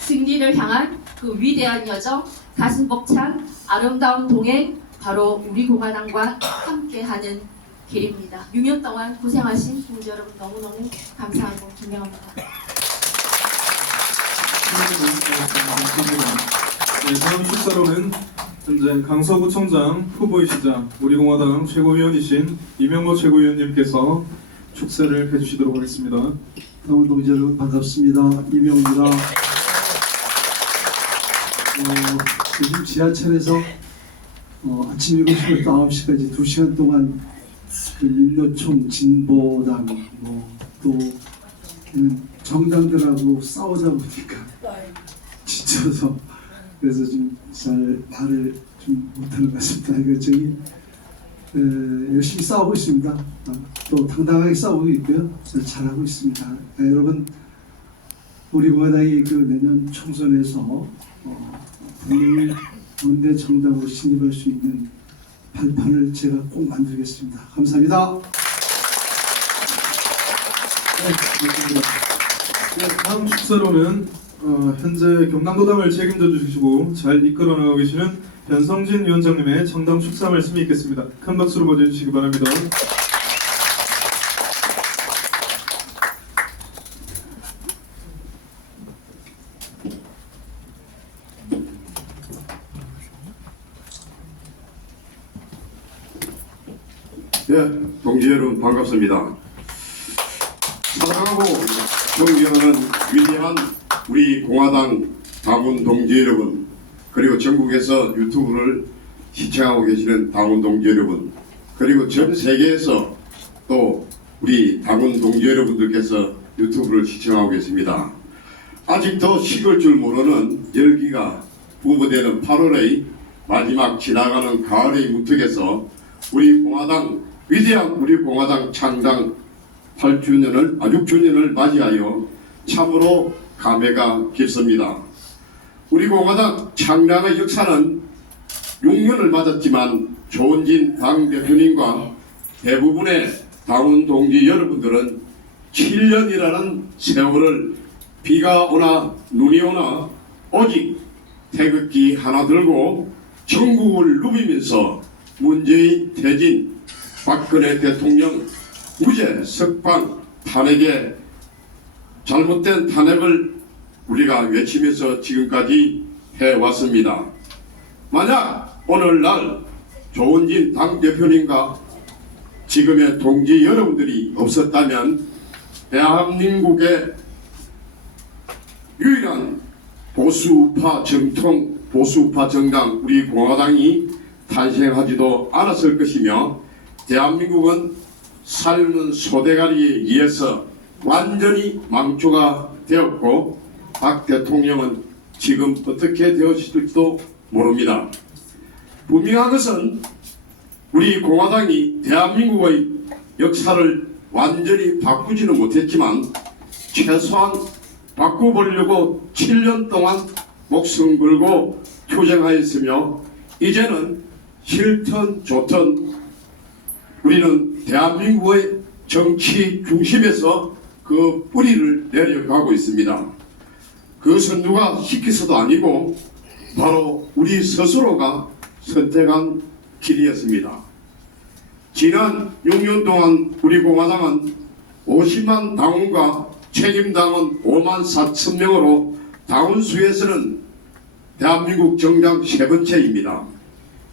승리를 향한 그 위대한 여정, 가슴 벅찬 아름다운 동행, 바로 우리 공화당과 함께하는 길입니다. 6년 동안 고생하신 동지 여러분 너무너무 감사하고 존경합니다. 네, 다음 축사로는 현재 강서구청장 후보이시자 우리 공화당 최고위원이신 이명호 최고위원님께서 축사를 해주시도록 하겠습니다. 당원 동지 여러분 반갑습니다. 이명호입니다. 요즘 지하철에서 아침 7시부터 9시까지 2시간 동안 그 민노총 진보당 또 정당들하고 싸우다 보니까 지쳐서 그래서 좀 잘 말을 좀 못하는 것 같습니다. 열심히 싸우고 있습니다. 또 당당하게 싸우고 있고요. 잘하고 있습니다. 여러분, 우리 공화당이 그 내년 총선에서 분명히 원내 정당으로 진입할 수 있는 발판을 제가 꼭 만들겠습니다. 감사합니다. 네, 다음 축사로는 현재 경남도당을 책임져 주시고 잘 이끌어 나가고 계시는 변성진 위원장님의 청당 축사 말씀이 있겠습니다. 큰 박수로 맞이해주시기 바랍니다. 네, 동지 여러분 반갑습니다. 사랑하고 존경하는 위대한 우리 공화당 당원 동지 여러분, 그리고 전국에서 유튜브를 시청하고 계시는 당원 동지 여러분, 그리고 전 세계에서 또 우리 당원 동지 여러분들께서 유튜브를 시청하고 계십니다. 아직 더 식을 줄 모르는 열기가 부부되는 8월의 마지막 지나가는 가을의 무턱에서 우리 공화당, 위대한 우리 공화당 창당 6주년을 맞이하여 참으로 감회가 깊습니다. 우리 공화당 창당의 역사는 6년을 맞았지만 조원진 당대표님과 대부분의 당원 동지 여러분들은 7년이라는 세월을 비가 오나 눈이 오나 오직 태극기 하나 들고 전국을 누비면서 문재인 퇴진, 박근혜 대통령 무죄, 석방, 탄핵에 잘못된 탄핵을 우리가 외치면서 지금까지 해왔습니다. 만약 오늘날 조원진 당대표님과 지금의 동지 여러분들이 없었다면 대한민국의 유일한 보수우파 정통, 보수우파 정당 우리 공화당이 탄생하지도 않았을 것이며 대한민국은 삶은 소대가리에 의해서 완전히 망초가 되었고 박 대통령은 지금 어떻게 되었을지도 모릅니다. 분명한 것은 우리 공화당이 대한민국의 역사를 완전히 바꾸지는 못했지만 최소한 바꿔보려고 7년 동안 목숨 걸고 투쟁하였으며 이제는 싫든 좋든 우리는 대한민국의 정치 중심에서 그 뿌리를 내려가고 있습니다. 그것은 누가 시켜서도 아니고 바로 우리 스스로가 선택한 길이었습니다. 지난 6년 동안 우리 공화당은 50만 당원과 책임당원 5만 4천 명으로 당원 수에서는 대한민국 정당 3번째입니다.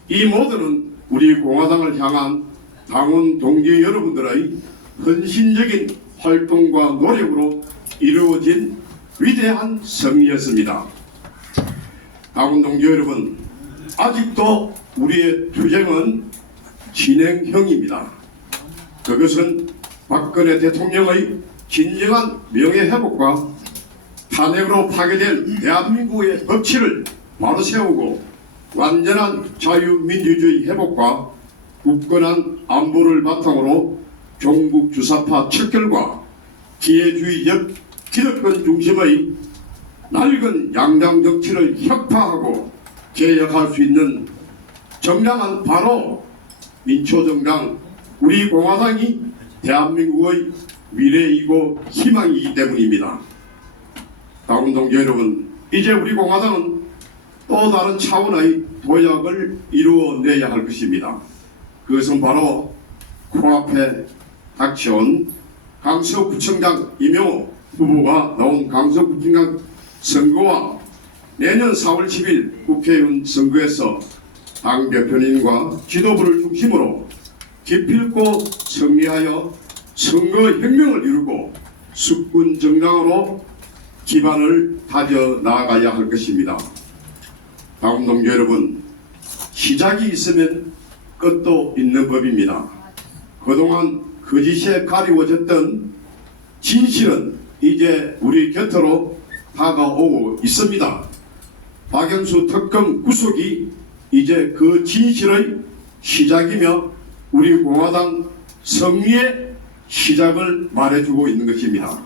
이 모두는 우리 공화당을 향한 당원 동지 여러분들의 헌신적인 활동과 노력으로 이루어진 위대한 승리였습니다. 당원 동지 여러분, 아직도 우리의 투쟁은 진행형입니다. 그것은 박근혜 대통령의 진정한 명예회복과 탄핵으로 파괴된 대한민국의 법치를 바로 세우고 완전한 자유민주주의 회복과 굳건한 안보를 바탕으로 종북 주사파 척결과 기회주의적 기득권 중심의 낡은 양당 정치를 혁파하고 개혁할 수 있는 정당은 바로 민초정당 우리 공화당이 대한민국의 미래이고 희망이기 때문입니다. 당원 동지 여러분, 이제 우리 공화당은 또 다른 차원의 도약을 이루어내야 할 것입니다. 그것은 바로 코앞에 닥쳐온 강서구청장 이명호 후보가 나온 강서구청장 선거와 내년 4월 10일 국회의원 선거에서 당대표님과 지도부를 중심으로 기필코 승리하여 선거혁명을 이루고 수군 정당으로 기반을 다져 나아가야 할 것입니다. 당원 동지 여러분, 시작이 있으면 끝도 있는 법입니다. 그동안 거짓에 가리워졌던 진실은 이제 우리 곁으로 다가오고 있습니다. 박영수 특검 구속이 이제 그 진실의 시작이며 우리 공화당 승리의 시작을 말해주고 있는 것입니다.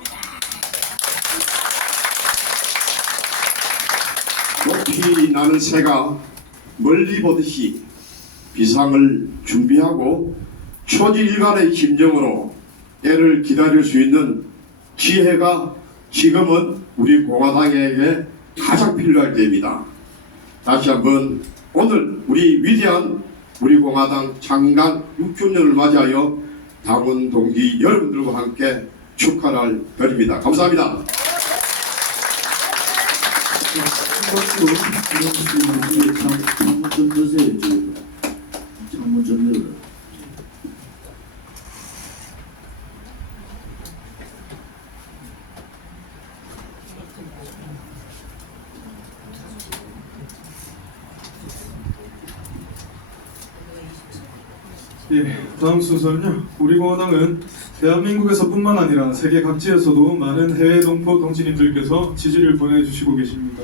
높이 나는 새가 멀리 보듯이 비상을 준비하고 초지일간의 심정으로 때를 기다릴 수 있는 지혜가 지금은 우리 공화당에게 가장 필요할 때입니다. 다시 한번 오늘 우리 위대한 우리 공화당 창당 6주년을 맞이하여 당원 동지 여러분들과 함께 축하를 드립니다. 감사합니다. 창문 좀 넣으세요. 창문 좀 열어. 예, 다음 순서는요. 우리 공화당은 대한민국에서뿐만 아니라 세계 각지에서도 많은 해외 동포 동지님들께서 지지를 보내주시고 계십니다.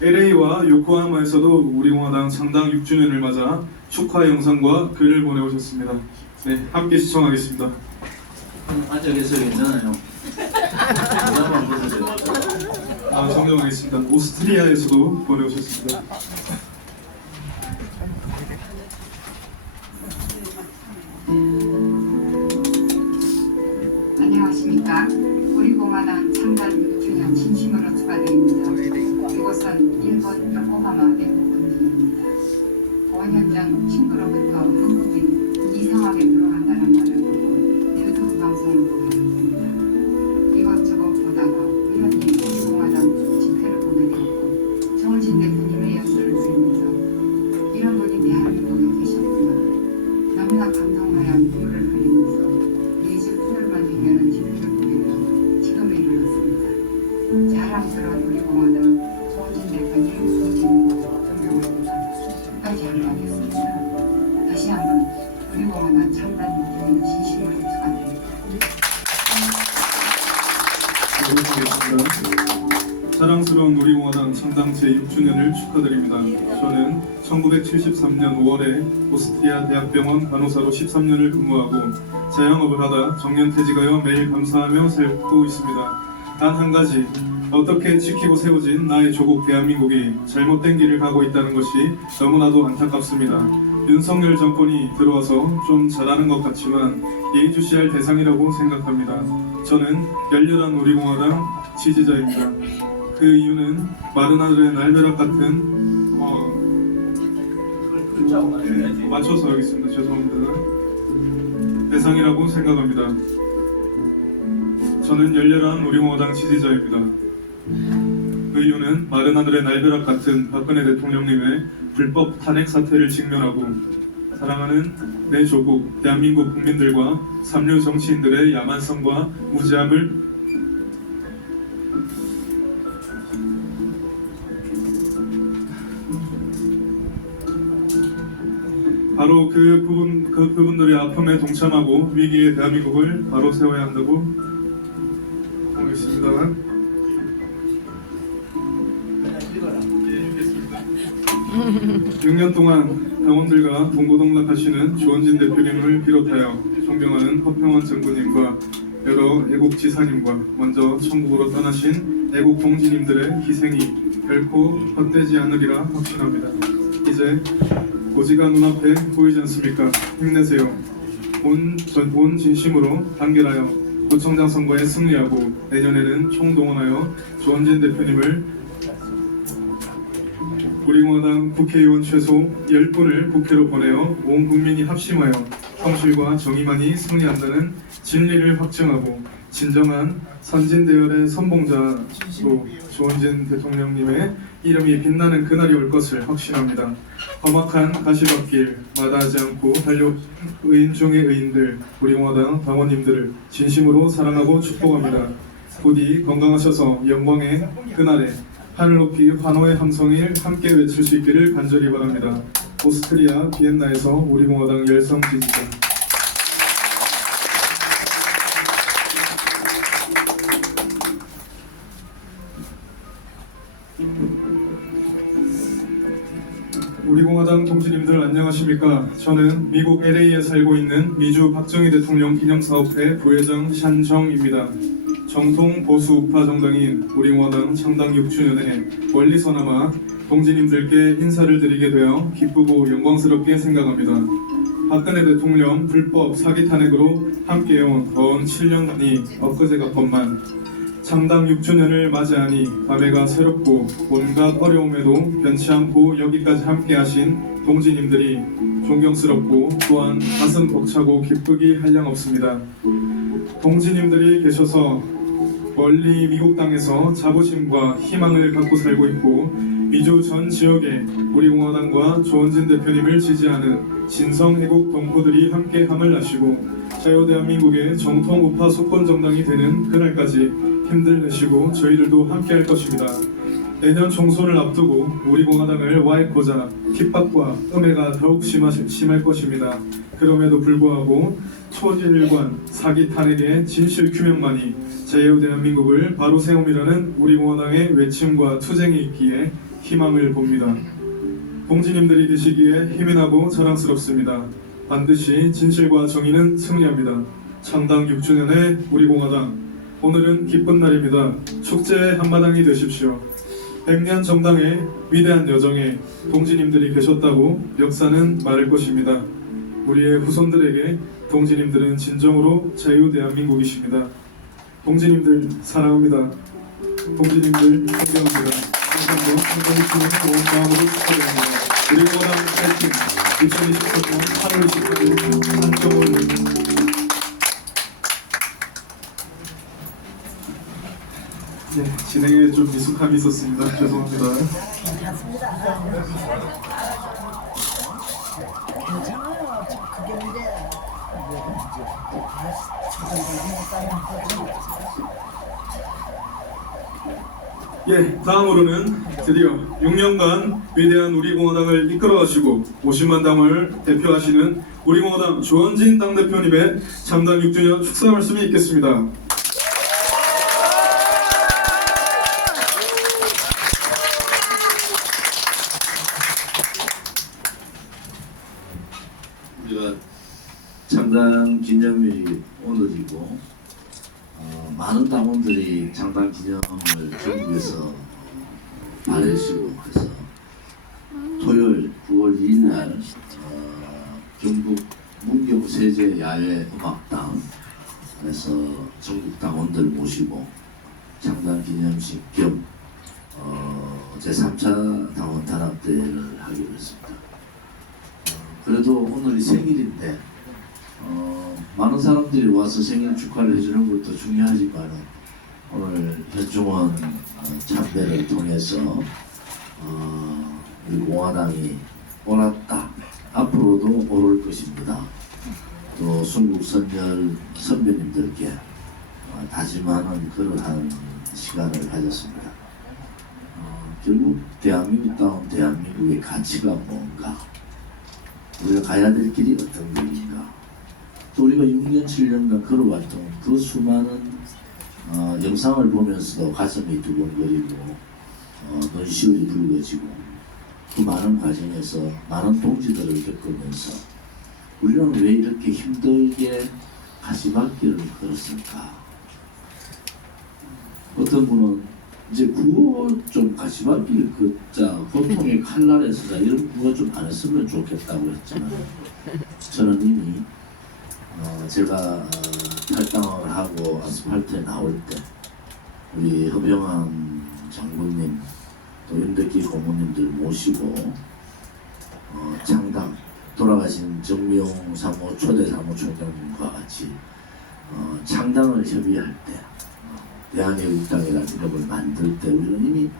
LA와 요코하마에서도 우리 공화당 창당 6주년을 맞아 축하 영상과 글을 보내오셨습니다. 네, 함께 시청하겠습니다. 앉아 계세요. 괜찮아요. 모자만 벗으세요. 정정하겠습니다. 오스트리아에서도 보내오셨습니다. 안녕하십니까. 우리 공화당 창단 6주년 진심으로 축하드립니다. 이곳은 일본 요코하마 애국동지입니다. 5년 전 친구로부터 한국인 이상하게 불어간다는 말을 듣고 유튜브 방송을 보게 됐습니다. 이것저것 보다가 우연히 우리 공화당 집회를 보게 되었고 정은진 대표님의 연설을 들으면서 이런 분이 대한민국에 계셨구나. 너무나 감동하여 눈물을 흘리면서 4주 후열만 되면 집회를 보게 되어 지금에 이르렀습니다. 자랑스러운 우리 공화당 정은진 대표님 소진과 존경합니다. 끝까지 함께하겠습니다. 다시 한번 우리 공화당 창단 6주년 진심으로 축하드립니다. 사랑스러운 우리 공화당 창당 제6주년을 축하드립니다. 저는 1973년 5월에 오스트리아 대학병원 간호사로 13년을 근무하고 자영업을 하다 정년퇴직하여 매일 감사하며 살고 있습니다. 단 한 가지, 어떻게 지키고 세워진 나의 조국 대한민국이 잘못된 길을 가고 있다는 것이 너무나도 안타깝습니다. 윤석열 정권이 들어와서 좀 잘하는 것 같지만 예의주시할 대상이라고 생각합니다. 저는 열렬한 우리 공화당 지지자입니다. 그 이유는 마른 하늘의 날벼락 같은 맞춰서 하겠습니다. 죄송합니다. 대상이라고 생각합니다. 저는 열렬한 우리 공화당 지지자입니다. 그 이유는 마른 하늘의 날벼락 같은 박근혜 대통령님의 불법 탄핵 사태를 직면하고 사랑하는 내 조국 대한민국 국민들과 삼류 정치인들의 야만성과 무지함을 바로 그분들의 아픔에 동참하고 위기의 대한민국을 바로 세워야 한다고 하겠습니다. 6년 동안 당원들과 동고동락하시는 조원진 대표님을 비롯하여 존경하는 허평원 정부님과 여러 애국지사님과 먼저 천국으로 떠나신 애국동지님들의 희생이 결코 헛되지 않으리라 확신합니다. 이제 고지가 눈앞에 보이지 않습니까? 힘내세요. 온 진심으로 단결하여 구청장 선거에 승리하고 내년에는 총동원하여 조원진 대표님을 우리 공화당 국회의원 최소 10분을 국회로 보내어 온 국민이 합심하여 성실과 정의만이 승리한다는 진리를 확증하고 진정한 선진대열의 선봉자로 조원진 대통령님의 이름이 빛나는 그날이 올 것을 확신합니다. 험악한 가시밭길 마다하지 않고 달려 의인 중의 의인들 우리 공화당 당원님들을 진심으로 사랑하고 축복합니다. 부디 건강하셔서 영광의 그날에 하늘 높이 환호의 함성을 함께 외칠 수 있기를 간절히 바랍니다. 오스트리아 비엔나에서 우리 공화당 열성 지지자 우리 공화당 동지님들 안녕하십니까? 저는 미국 LA에 살고 있는 미주 박정희 대통령 기념사업회 부회장 샨정입니다. 정통 보수 우파 정당인 우리 공화당 창당 6주년에 멀리서나마 동지님들께 인사를 드리게 되어 기쁘고 영광스럽게 생각합니다. 박근혜 대통령 불법 사기 탄핵으로 함께해온 어언 7년간이 엊그제 같건만 창당 6주년을 맞이하니 감회가 새롭고 온갖 어려움에도 변치 않고 여기까지 함께하신 동지님들이 존경스럽고 또한 가슴 벅차고 기쁘기 한량없습니다. 동지님들이 계셔서 멀리 미국 땅에서 자부심과 희망을 갖고 살고 있고 미주 전 지역에 우리 공화당과 조원진 대표님을 지지하는 진성 애국 동포들이 함께함을 아시고 자유대한민국의 정통 우파 수권 정당이 되는 그날까지 힘들 내시고 저희들도 함께할 것입니다. 내년 총선을 앞두고 우리 공화당을 와해코자 핍박과 음해가 더욱 심할 것입니다. 그럼에도 불구하고 초진일관 사기 탄핵의 진실 규명만이 자유대한민국을 바로 세움이라는 우리 공화당의 외침과 투쟁이 있기에 희망을 봅니다. 동지님들이 계시기에 힘이 나고 자랑스럽습니다. 반드시 진실과 정의는 승리합니다. 창당 6주년의 우리 공화당 오늘은 기쁜 날입니다. 축제의 한마당이 되십시오. 100년 정당의 위대한 여정에 동지님들이 계셨다고 역사는 말할 것입니다. 우리의 후손들에게 동지님들은 진정으로 자유 대한민국이십니다. 동지님들 사랑합니다. 동지님들 존경합니다. 다시 한번 한국의 좋은 마음으로 축하드립니다. 우리 공화당 파이팅! 2023년 8월 18일 한정원 네, 진행에 좀 미숙함이 있었습니다. 죄송합니다. 예, 다음으로는 드디어 6년간 위대한 우리공화당을 이끌어가시고 50만 당을 대표하시는 우리공화당 조원진 당대표님의 창당 6주년 축사 말씀이 있겠습니다. 우리가 창당 기념일이 오늘이고 많은 당원들이 창당 기념을 전국에서 바래시고 그래서 토요일 9월 2일 날 경북 문경 세제 야외 음악당 에서 전국 당원들 모시고 창당 기념식 겸 제3차 당원 단합대회를 하기로 했습니다. 그래도 오늘이 생일인데 많은 사람들이 와서 생일 축하를 해주는 것도 중요하지만 오늘 현충원 참배를 통해서 우리 공화당이 옳았다, 앞으로도 옳을 것입니다. 또 순국 선열 선배님들께 다짐하는 그러한 시간을 가졌습니다. 결국 대한민국다운 대한민국의 가치가 뭔가, 우리가 가야 될 길이 어떤 길인가, 또 우리가 6년 7년간 걸어왔던 그 수많은 영상을 보면서도 가슴이 두근거리고 눈시울이 붉어지고 그 많은 과정에서 많은 동지들을 겪으면서 우리는 왜 이렇게 힘들게 가시밭길을 걸었을까? 어떤 분은 이제 구호 좀 가시밭길 걷자, 고통의 칼날에 서자, 이런 구호 좀 안 했으면 좋겠다고 했지만 저는 이미 제가 탈당을 하고 아스팔트에 나올 때 우리 허병한 장군님 또 윤덕기 고모님들 모시고 창당 돌아가신 정미용 사무 초대 사무총장님과 같이 창당을 협의할 때 대한민국당이라는 이름을 만들 때 우리는 이미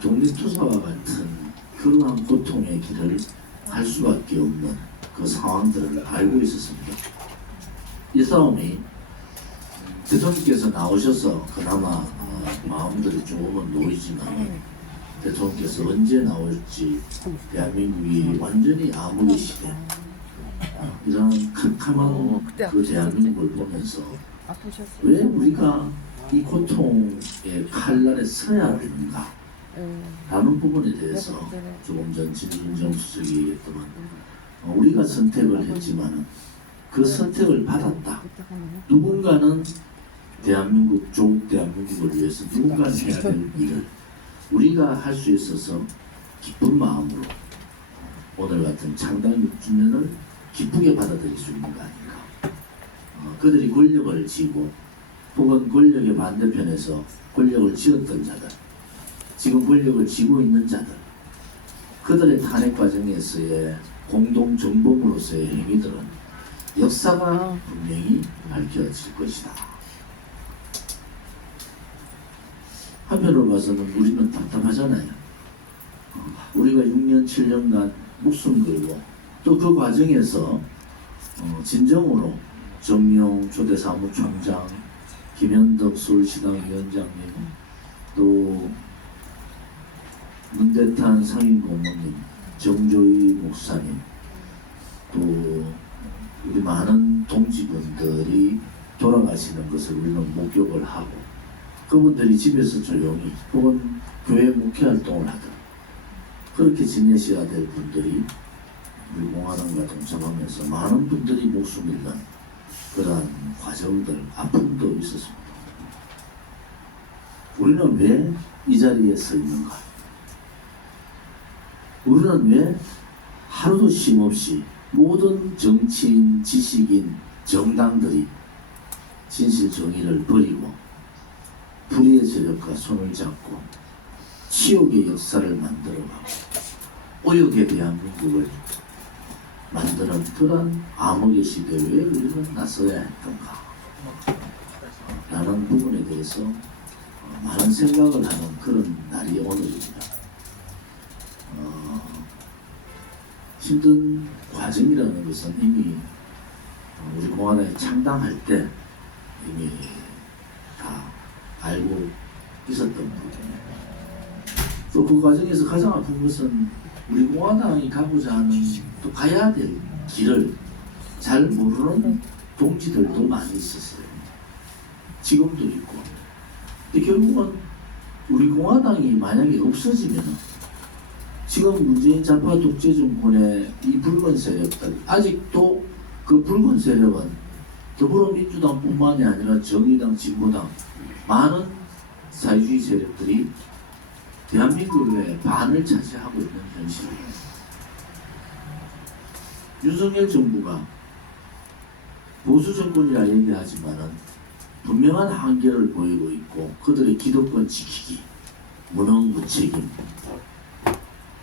독립투사와 같은 그러한 고통의 길을 갈 수밖에 없는 그 상황들을 알고 있었습니다. 이 싸움이 대통령께서 나오셔서 그나마 마음들이 조금은 놓이지만 대통령께서 언제 나올지 대한민국이 완전히 암흑의 시대, 이런 캄캄한 그 대한민국을 보면서 왜 우리가 이 고통의 칼날에 서야 되는가 라는 부분에 대해서 조금 전 진중정 수석이 얘기했더만 우리가 선택을 했지만 그 선택을 받았다. 누군가는 대한민국, 조국 대한민국을 위해서 누군가는 해야 될 일을 우리가 할 수 있어서 기쁜 마음으로 오늘 같은 창당 6주년을 기쁘게 받아들일 수 있는 거 아닌가. 그들이 권력을 쥐고 혹은 권력의 반대편에서 권력을 쥐었던 자들, 지금 권력을 쥐고 있는 자들, 그들의 탄핵 과정에서의 공동 정범으로서의 행위들은 역사가 분명히 밝혀질 것이다. 한편으로 봐서는 우리는 답답하잖아요. 우리가 6년 7년간 목숨 걸고 또 그 과정에서 진정으로 정용 초대 사무총장, 김현덕 서울시당 위원장님, 또 문대탄 상임고모님, 정조희 목사님, 또 우리 많은 동지분들이 돌아가시는 것을 우리는 목격을 하고 그분들이 집에서 조용히 혹은 교회 목회활동을 하든 그렇게 지내셔야 될 분들이 우리 공화당과 동참하면서 많은 분들이 목숨 잃는 그러한 과정들, 아픔도 있었습니다. 우리는 왜 이 자리에 서 있는가? 우리는 왜 하루도 쉼없이 모든 정치인, 지식인, 정당들이 진실 정의를 버리고 불의의 세력과 손을 잡고 치욕의 역사를 만들어가고 오욕의 대한민국을 만드는 그런 암흑의 시대에 왜 우리는 나서야 했던가 라는 부분에 대해서 많은 생각을 하는 그런 날이 오늘입니다. 힘든 과정이라는 것은 이미 우리 공화당이 창당할 때 이미 다 알고 있었던 부분이에요. 또 그 과정에서 가장 아픈 것은 우리 공화당이 가고자 하는 또 가야 될 길을 잘 모르는 동지들도 많이 있었어요. 지금도 있고. 근데 결국은 우리 공화당이 만약에 없어지면 지금 문재인 좌파 독재 정권의 이 붉은 세력들, 아직도 그 붉은 세력은 더불어민주당뿐만이 아니라 정의당, 진보당 많은 사회주의 세력들이 대한민국의 반을 차지하고 있는 현실이에요. 윤석열 정부가 보수 정권이라 얘기하지만은 분명한 한계를 보이고 있고 그들의 기득권 지키기, 무능무책임,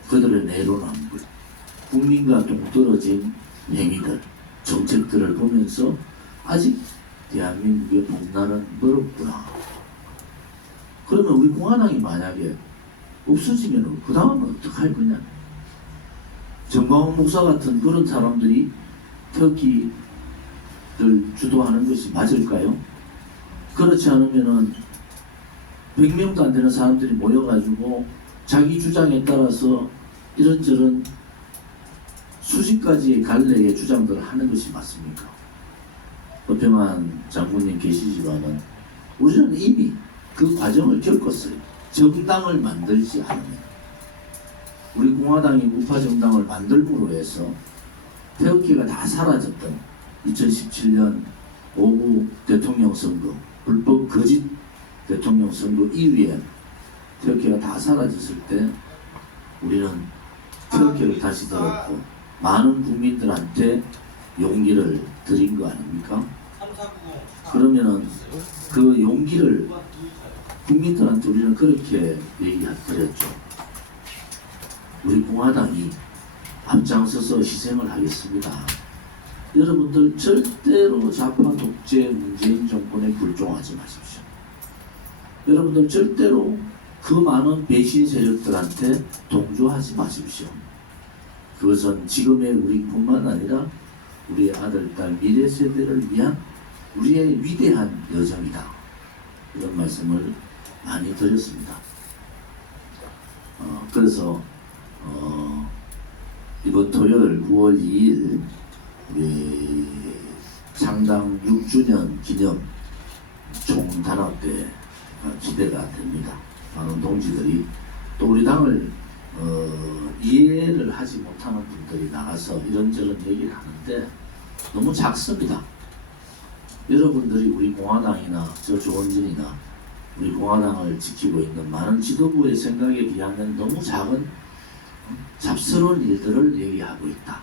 그들의 내로남불, 국민과 동떨어진 행위들, 정책들을 보면서 아직 대한민국의 봄날은 멀었구나. 그러면 우리 공화당이 만약에 없어지면 그 다음은 어떡할 거냐. 정광훈 목사 같은 그런 사람들이 태극기를 주도하는 것이 맞을까요? 그렇지 않으면은 100명도 안 되는 사람들이 모여가지고 자기 주장에 따라서 이런저런 수십 가지의 갈래의 주장들을 하는 것이 맞습니까? 허평한 장군님 계시지만은 우리는 이미 그 과정을 겪었어요. 정당을 만들지 않으면. 우리 공화당이 우파 정당을 만들므로 해서 태극기가 다 사라졌던 2017년 5구 대통령 선거, 불법 거짓 대통령 선거 이후에 태극기가 다 사라졌을 때 우리는 태극기를 다시 들었고 많은 국민들한테 용기를 드린 거 아닙니까? 그러면은 그 용기를 국민들한테 우리는 그렇게 얘기드렸죠. 우리 공화당이 앞장서서 희생을 하겠습니다. 여러분들 절대로 좌파 독재 문재인 정권에 불종하지 마십시오. 여러분들 절대로 그 많은 배신 세력들한테 동조하지 마십시오. 그것은 지금의 우리뿐만 아니라 우리의 아들, 딸, 미래 세대를 위한 우리의 위대한 여정이다. 이런 말씀을 많이 드렸습니다. 그래서 이번 토요일 9월 2일 우리 창당 6주년 기념 총단합대 기대가 됩니다. 많은 동지들이 또 우리 당을 이해를 하지 못하는 분들이 나가서 이런저런 얘기를 하는데 너무 작습니다. 여러분들이 우리 공화당이나 저 조원진이나 우리 공화당을 지키고 있는 많은 지도부의 생각에 비하면 너무 작은 잡스러운 일들을 얘기하고 있다.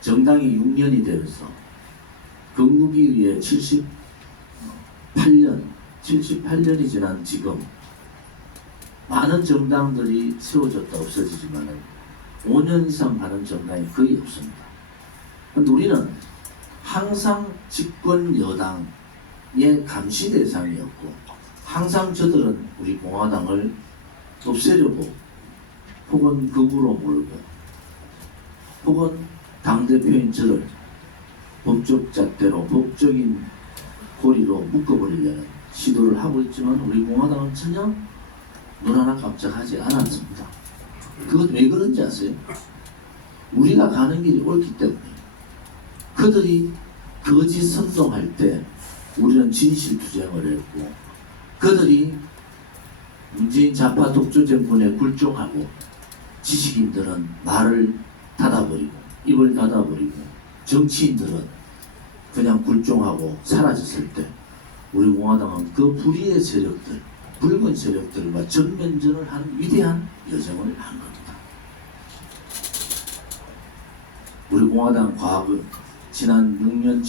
정당이 6년이 되면서 건국이 위해 78년이 지난 지금 많은 정당들이 세워졌다 없어지지만은 5년 이상 가는 정당이 거의 없습니다. 그런데 우리는 항상 집권 여당의 감시 대상이었고 항상 저들은 우리 공화당을 없애려고 혹은 극으로 몰고 혹은 당대표인 저를 법적 잣대로 법적인 고리로 묶어버리려는 시도를 하고 있지만 우리 공화당은 전혀 눈 하나 깜짝하지 않았습니다. 그건 왜 그런지 아세요? 우리가 가는 길이 옳기 때문에. 그들이 거짓 선동할 때 우리는 진실 투쟁을 했고 그들이 문재인 좌파 독재 정권에 굴종하고 지식인들은 말을 닫아버리고 입을 닫아버리고 정치인들은 그냥 굴종하고 사라졌을 때 우리 공화당은 그 불의의 세력들 붉은 세력들과 전면전을 한 위대한 여정을 한 겁니다. 우리 공화당 과거 지난 6년,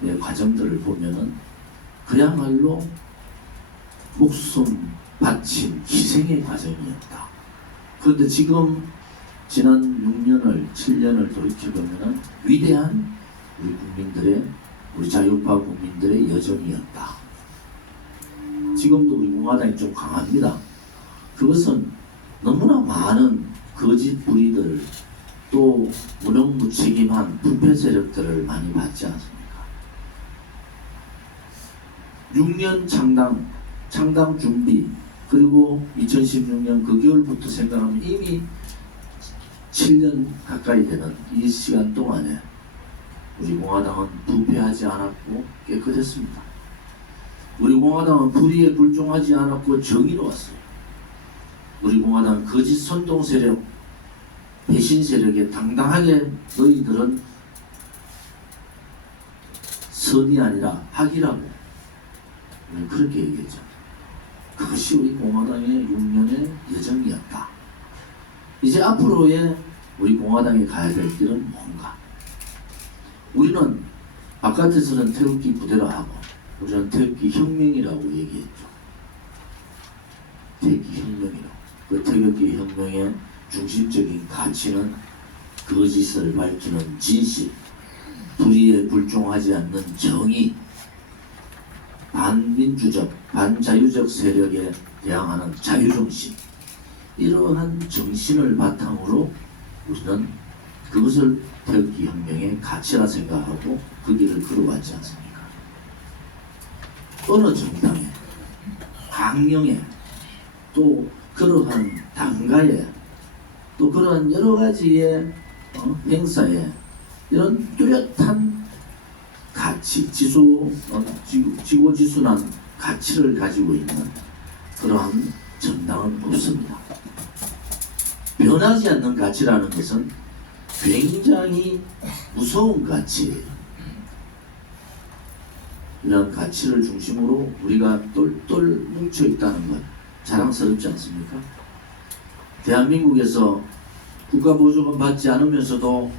7년의 과정들을 보면은 그야말로 목숨 바친 희생의 과정이었다. 그런데 지금 지난 6년을, 7년을 돌이켜보면은 위대한 우리 국민들의, 우리 자유파 국민들의 여정이었다. 지금도 우리 공화당이 좀 강합니다. 그것은 너무나 많은 거짓 불의들, 또 무능무책임한 부패 세력들을 많이 받지 않습니까? 6년 창당 준비, 그리고 2016년 그 겨울부터 생각하면 이미 7년 가까이 되는 이 시간 동안에 우리 공화당은 부패하지 않았고 깨끗했습니다. 우리 공화당은 불의에 굴종하지 않았고 정의로웠어요. 우리 공화당은 거짓 선동 세력, 배신 세력에 당당하게 너희들은 선이 아니라 악이라고 우리 그렇게 얘기했죠. 그것이 우리 공화당의 6년의 여정이었다. 이제 앞으로의 우리 공화당이 가야 될 길은 뭔가? 우리는 바깥에서는 태극기 부대라 하고 우리는 태극기 혁명이라고 얘기했죠. 태극기 혁명이라고. 그 태극기 혁명의 중심적인 가치는 거짓을 밝히는 진실, 불의에 굴종하지 않는 정의, 반민주적, 반자유적 세력에 대항하는 자유정신, 이러한 정신을 바탕으로 우리는 그것을 태극기 혁명의 가치라 생각하고 그 길을 걸어왔지 않습니까? 어느 정당에, 강령에, 또 그러한 당가에, 또 그러한 여러 가지의 행사에 이런 뚜렷한 가치, 지고지순한 가치를 가지고 있는 그러한 정당은 없습니다. 변하지 않는 가치라는 것은 굉장히 무서운 가치예요. 이런 가치를 중심으로 우리가 똘똘 뭉쳐 있다는 것 자랑스럽지 않습니까? 대한민국에서 국가보조금 받지 않으면서도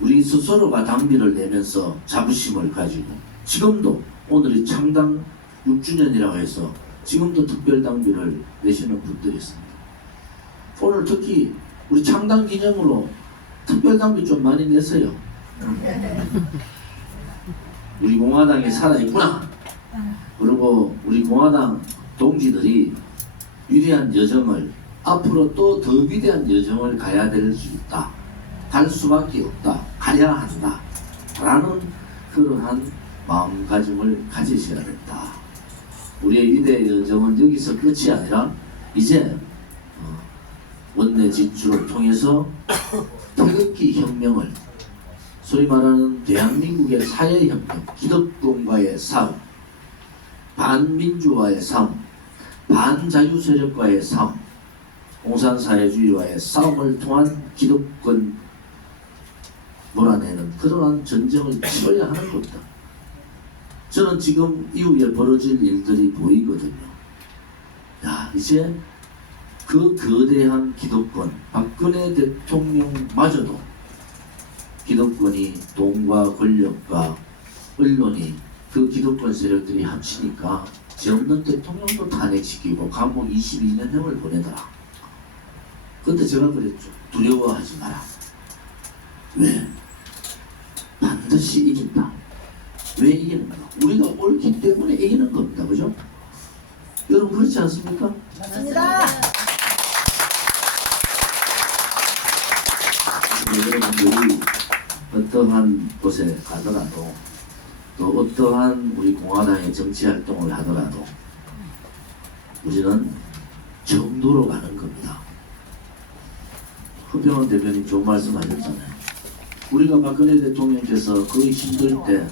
우리 스스로가 당비를 내면서 자부심을 가지고 지금도 오늘이 창당 6주년이라고 해서 지금도 특별 당비를 내시는 분들이 있습니다. 오늘 특히 우리 창당 기념으로 특별 당비 좀 많이 내세요. 우리 공화당이 살아있구나. 그리고 우리 공화당 동지들이 위대한 여정을 앞으로 또 더 위대한 여정을 가야 될 수 있다. 갈 수밖에 없다. 가야 한다. 라는 그러한 마음가짐을 가지셔야 된다. 우리의 위대 여정은 여기서 끝이 아니라 이제 원내 진출을 통해서 태극기 혁명을, 소위 말하는 대한민국의 사회혁명, 기득권과의 싸움, 반민주화의 싸움, 반자유세력과의 싸움, 공산사회주의와의 싸움을 통한 기득권 몰아내는 그러한 전쟁을 치러야 하는 겁니다. 저는 지금 이후에 벌어질 일들이 보이거든요. 야, 이제 그 거대한 기득권, 박근혜 대통령마저도 기득권이 돈과 권력과 언론이 그 기득권 세력들이 합치니까 죄 없는 대통령도 탄핵시키고 감옥 22년형을 보내더라. 그때 제가 그랬죠. 두려워하지 마라. 왜? 반드시 이긴다. 왜 이기는가? 우리가 옳기 때문에 이기는 겁니다. 그죠? 여러분 그렇지 않습니까? 맞습니다. 여러분들이 어떠한 곳에 가더라도 또 어떠한 우리 공화당의 정치활동을 하더라도 우리는 정도로 가는 겁니다. 허병원 대변인 좋은 말씀 하셨잖아요. 우리가 박근혜 대통령께서 거의 힘들 때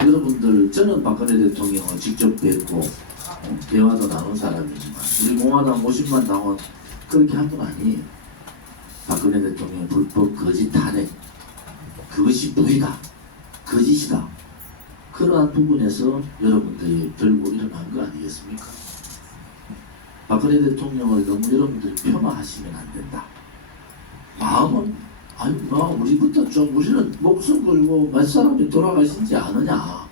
여러분들, 저는 박근혜 대통령을 직접 뵙고 대화도 나눈 사람이지만 우리 공화당 50만 당원 그렇게 한 분 아니에요. 박근혜 대통령 불법 거짓 탄핵, 그것이 불이다, 거짓이다, 그러한 부분에서 여러분들이 들고 일어난 거 아니겠습니까? 박근혜 대통령을 너무 여러분들이 폄하하시면 안 된다. 마음은 아니 우리부터 좀 우리는 목숨 걸고 몇 사람이 돌아가신지 아느냐.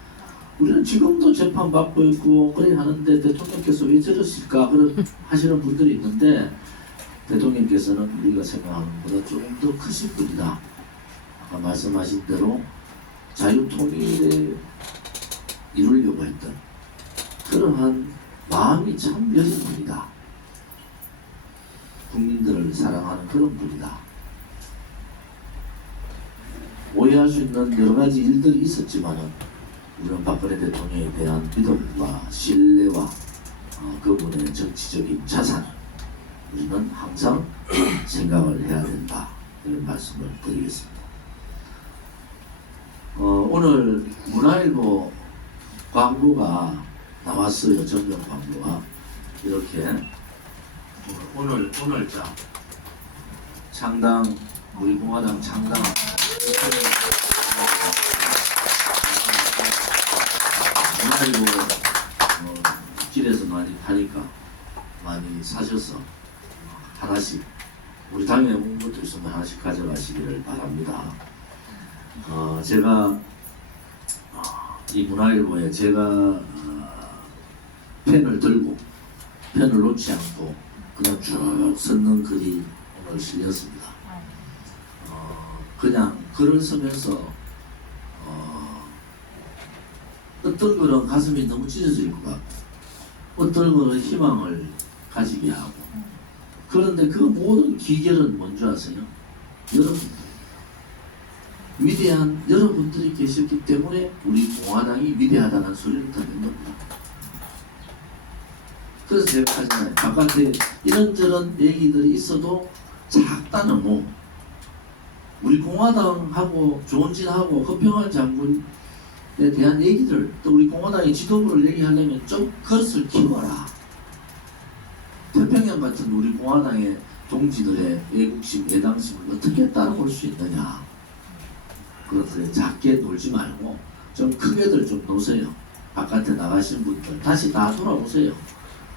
우리는 지금도 재판받고 있고 그래 하는데 대통령께서 왜 저러실까 그런 하시는 분들이 있는데 대통령께서는 우리가 생각하는 것보다 조금 더 크신 분이다. 아까 말씀하신 대로 자유통일에 이루려고 했던 그러한 마음이 참 여린 분이다. 국민들을 사랑하는 그런 분이다. 오해할 수 있는 여러 가지 일들이 있었지만은 우리는 박근혜 대통령에 대한 믿음과 신뢰와 그분의 정치적인 자산을 우리는 항상 생각을 해야 된다. 이런 말씀을 드리겠습니다. 오늘 문화일보 광고가 나왔어요. 전면 광고가 이렇게 오늘 자 창당 우리 공화당 창당 문화일보 길에서 많이 파니까 많이 사셔서 하나씩 우리 당에 온 것도 있으면 하나씩 가져가시기를 바랍니다. 제가 이 문화일보에 제가 펜을 들고 펜을 놓지 않고 그냥 쭉 쓰는 글이 오늘 실렸습니다. 그냥 글을 쓰면서 어떤 글은 가슴이 너무 찢어질 것 같고 어떤 글은 희망을 가지게 하고 그런데 그 모든 기결은 뭔지 아세요? 여러분들 위대한 여러분들이 계셨기 때문에 우리 공화당이 위대하다는 소리를 듣는 겁니다. 그래서 제가 하잖아요. 바깥에 이런저런 얘기들이 있어도 작다는 뭐 우리 공화당하고 조원진하고 허평환 장군에 대한 얘기들 또 우리 공화당의 지도부를 얘기하려면 좀 그릇을 키워라. 태평양 같은 우리 공화당의 동지들의 애국심, 애당심을 어떻게 따라올 수 있느냐. 그것을 작게 놀지 말고 좀 크게들 좀 노세요. 바깥에 나가신 분들 다시 다 돌아오세요.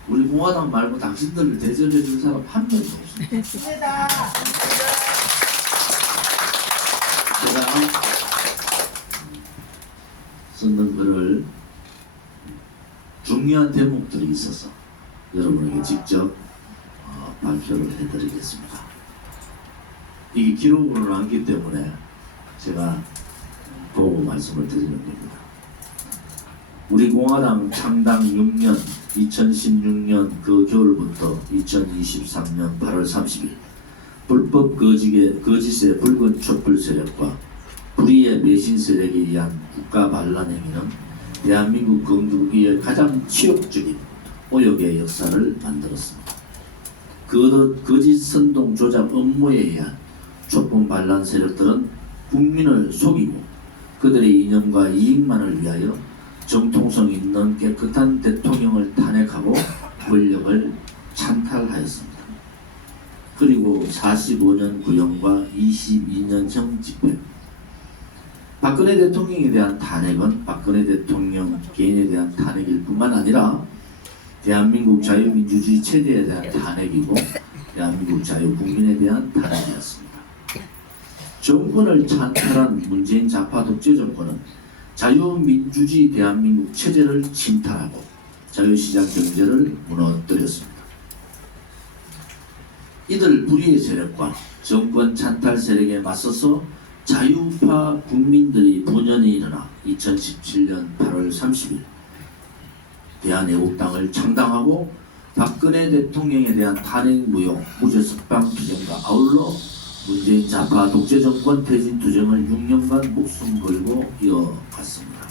우리 공화당 말고 당신들을 대접해 줄 사람 한 명도 없습니다. 제가 썼는 글을 중요한 대목들이 있어서 여러분에게 직접 발표를 해드리겠습니다. 이게 기록으로 남기 때문에 제가 보고 말씀을 드리는 겁니다. 우리 공화당 창당 6년 2016년 그 겨울부터 2023년 8월 30일 불법 거짓의 붉은 촛불 세력과 불의의 배신 세력에 의한 국가 반란 행위는 대한민국 건국기의 가장 치욕적인 오역의 역사를 만들었습니다. 거짓 선동 조작 업무에 의한 촛불 반란 세력들은 국민을 속이고 그들의 이념과 이익만을 위하여 정통성 있는 깨끗한 대통령을 탄핵하고 권력을 찬탈하였습니다. 그리고 45년 구형과 22년형 집행. 박근혜 대통령에 대한 탄핵은 박근혜 대통령 개인에 대한 탄핵일 뿐만 아니라 대한민국 자유민주주의 체제에 대한 탄핵이고 대한민국 자유국민에 대한 탄핵이었습니다. 정권을 찬탈한 문재인 좌파 독재 정권은 자유민주주의 대한민국 체제를 침탈하고 자유시장 경제를 무너뜨렸습니다. 이들 불의의 세력과 정권 찬탈 세력에 맞서서 자유파 국민들이 분연히 일어나 2017년 8월 30일 대한애국당을 창당하고 박근혜 대통령에 대한 탄핵 무효 무죄 석방 투쟁과 아울러 문재인 좌파 독재 정권 퇴진 투쟁을 6년간 목숨 걸고 이어갔습니다.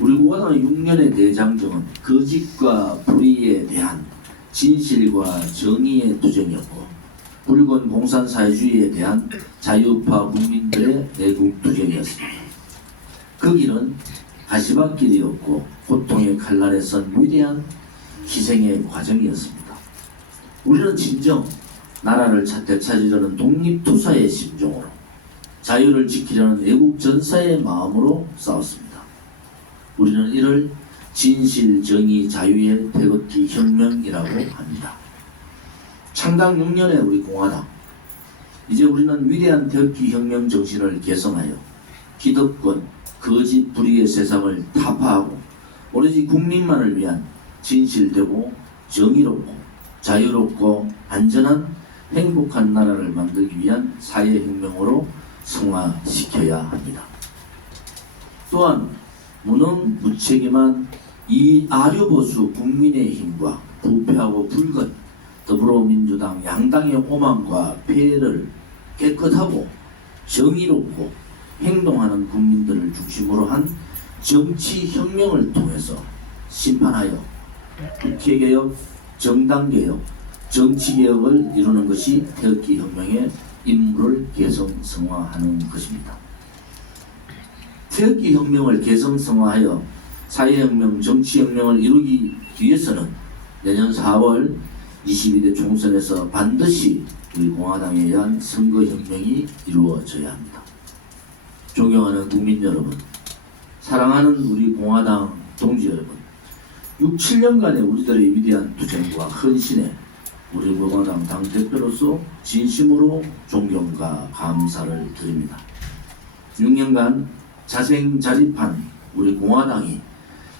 우리 공화당의 6년의 대장정은 거짓과 불의에 대한 진실과 정의의 투쟁이었고 붉은 공산사회주의에 대한 자유파 국민들의 애국 투쟁이었습니다. 그 길은 가시밭길이었고 고통의 칼날에 선 위대한 희생의 과정이었습니다. 우리는 진정 나라를 되찾으려는 독립투사의 심정으로 자유를 지키려는 애국전사의 마음으로 싸웠습니다. 우리는 이를 진실, 정의, 자유의 태극기 혁명이라고 합니다. 창당 6년에 우리 공화당, 이제 우리는 위대한 태극기 혁명 정신을 개성하여 기득권, 거짓, 불의의 세상을 타파하고 오로지 국민만을 위한 진실되고 정의롭고 자유롭고 안전한 행복한 나라를 만들기 위한 사회혁명으로 성화시켜야 합니다. 또한 무능 무책임한 이 아류보수 국민의힘과 부패하고 붉은 더불어민주당 양당의 오만과 폐해를 깨끗하고 정의롭고 행동하는 국민들을 중심으로 한 정치혁명을 통해서 심판하여 국회개혁, 정당개혁, 정치개혁을 이루는 것이 태극기 혁명의 임무를 개성성화하는 것입니다. 태극기 혁명을 개성성화하여 사회혁명, 정치혁명을 이루기 위해서는 내년 4월 22대 총선에서 반드시 우리 공화당에 의한 선거혁명이 이루어져야 합니다. 존경하는 국민 여러분, 사랑하는 우리 공화당 동지 여러분, 6, 7년간의 우리들의 위대한 투쟁과 헌신에 우리 공화당 당대표로서 진심으로 존경과 감사를 드립니다. 6년간 자생자립한 우리 공화당이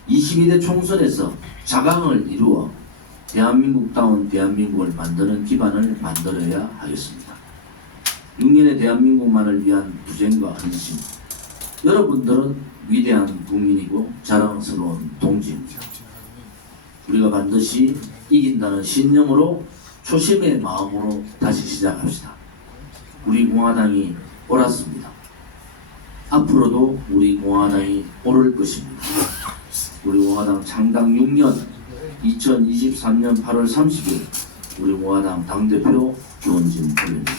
22대 총선에서 자강을 이루어 대한민국다운 대한민국을 만드는 기반을 만들어야 하겠습니다. 6년의 대한민국만을 위한 투쟁과 헌신, 여러분들은 위대한 국민이고 자랑스러운 동지입니다. 우리가 반드시 이긴다는 신념으로 초심의 마음으로 다시 시작합시다. 우리 공화당이 옳았습니다. 앞으로도 우리 공화당이 오를 것입니다. 우리 공화당 창당 6년 2023년 8월 30일 우리 공화당 당대표 주원진 의원입니다.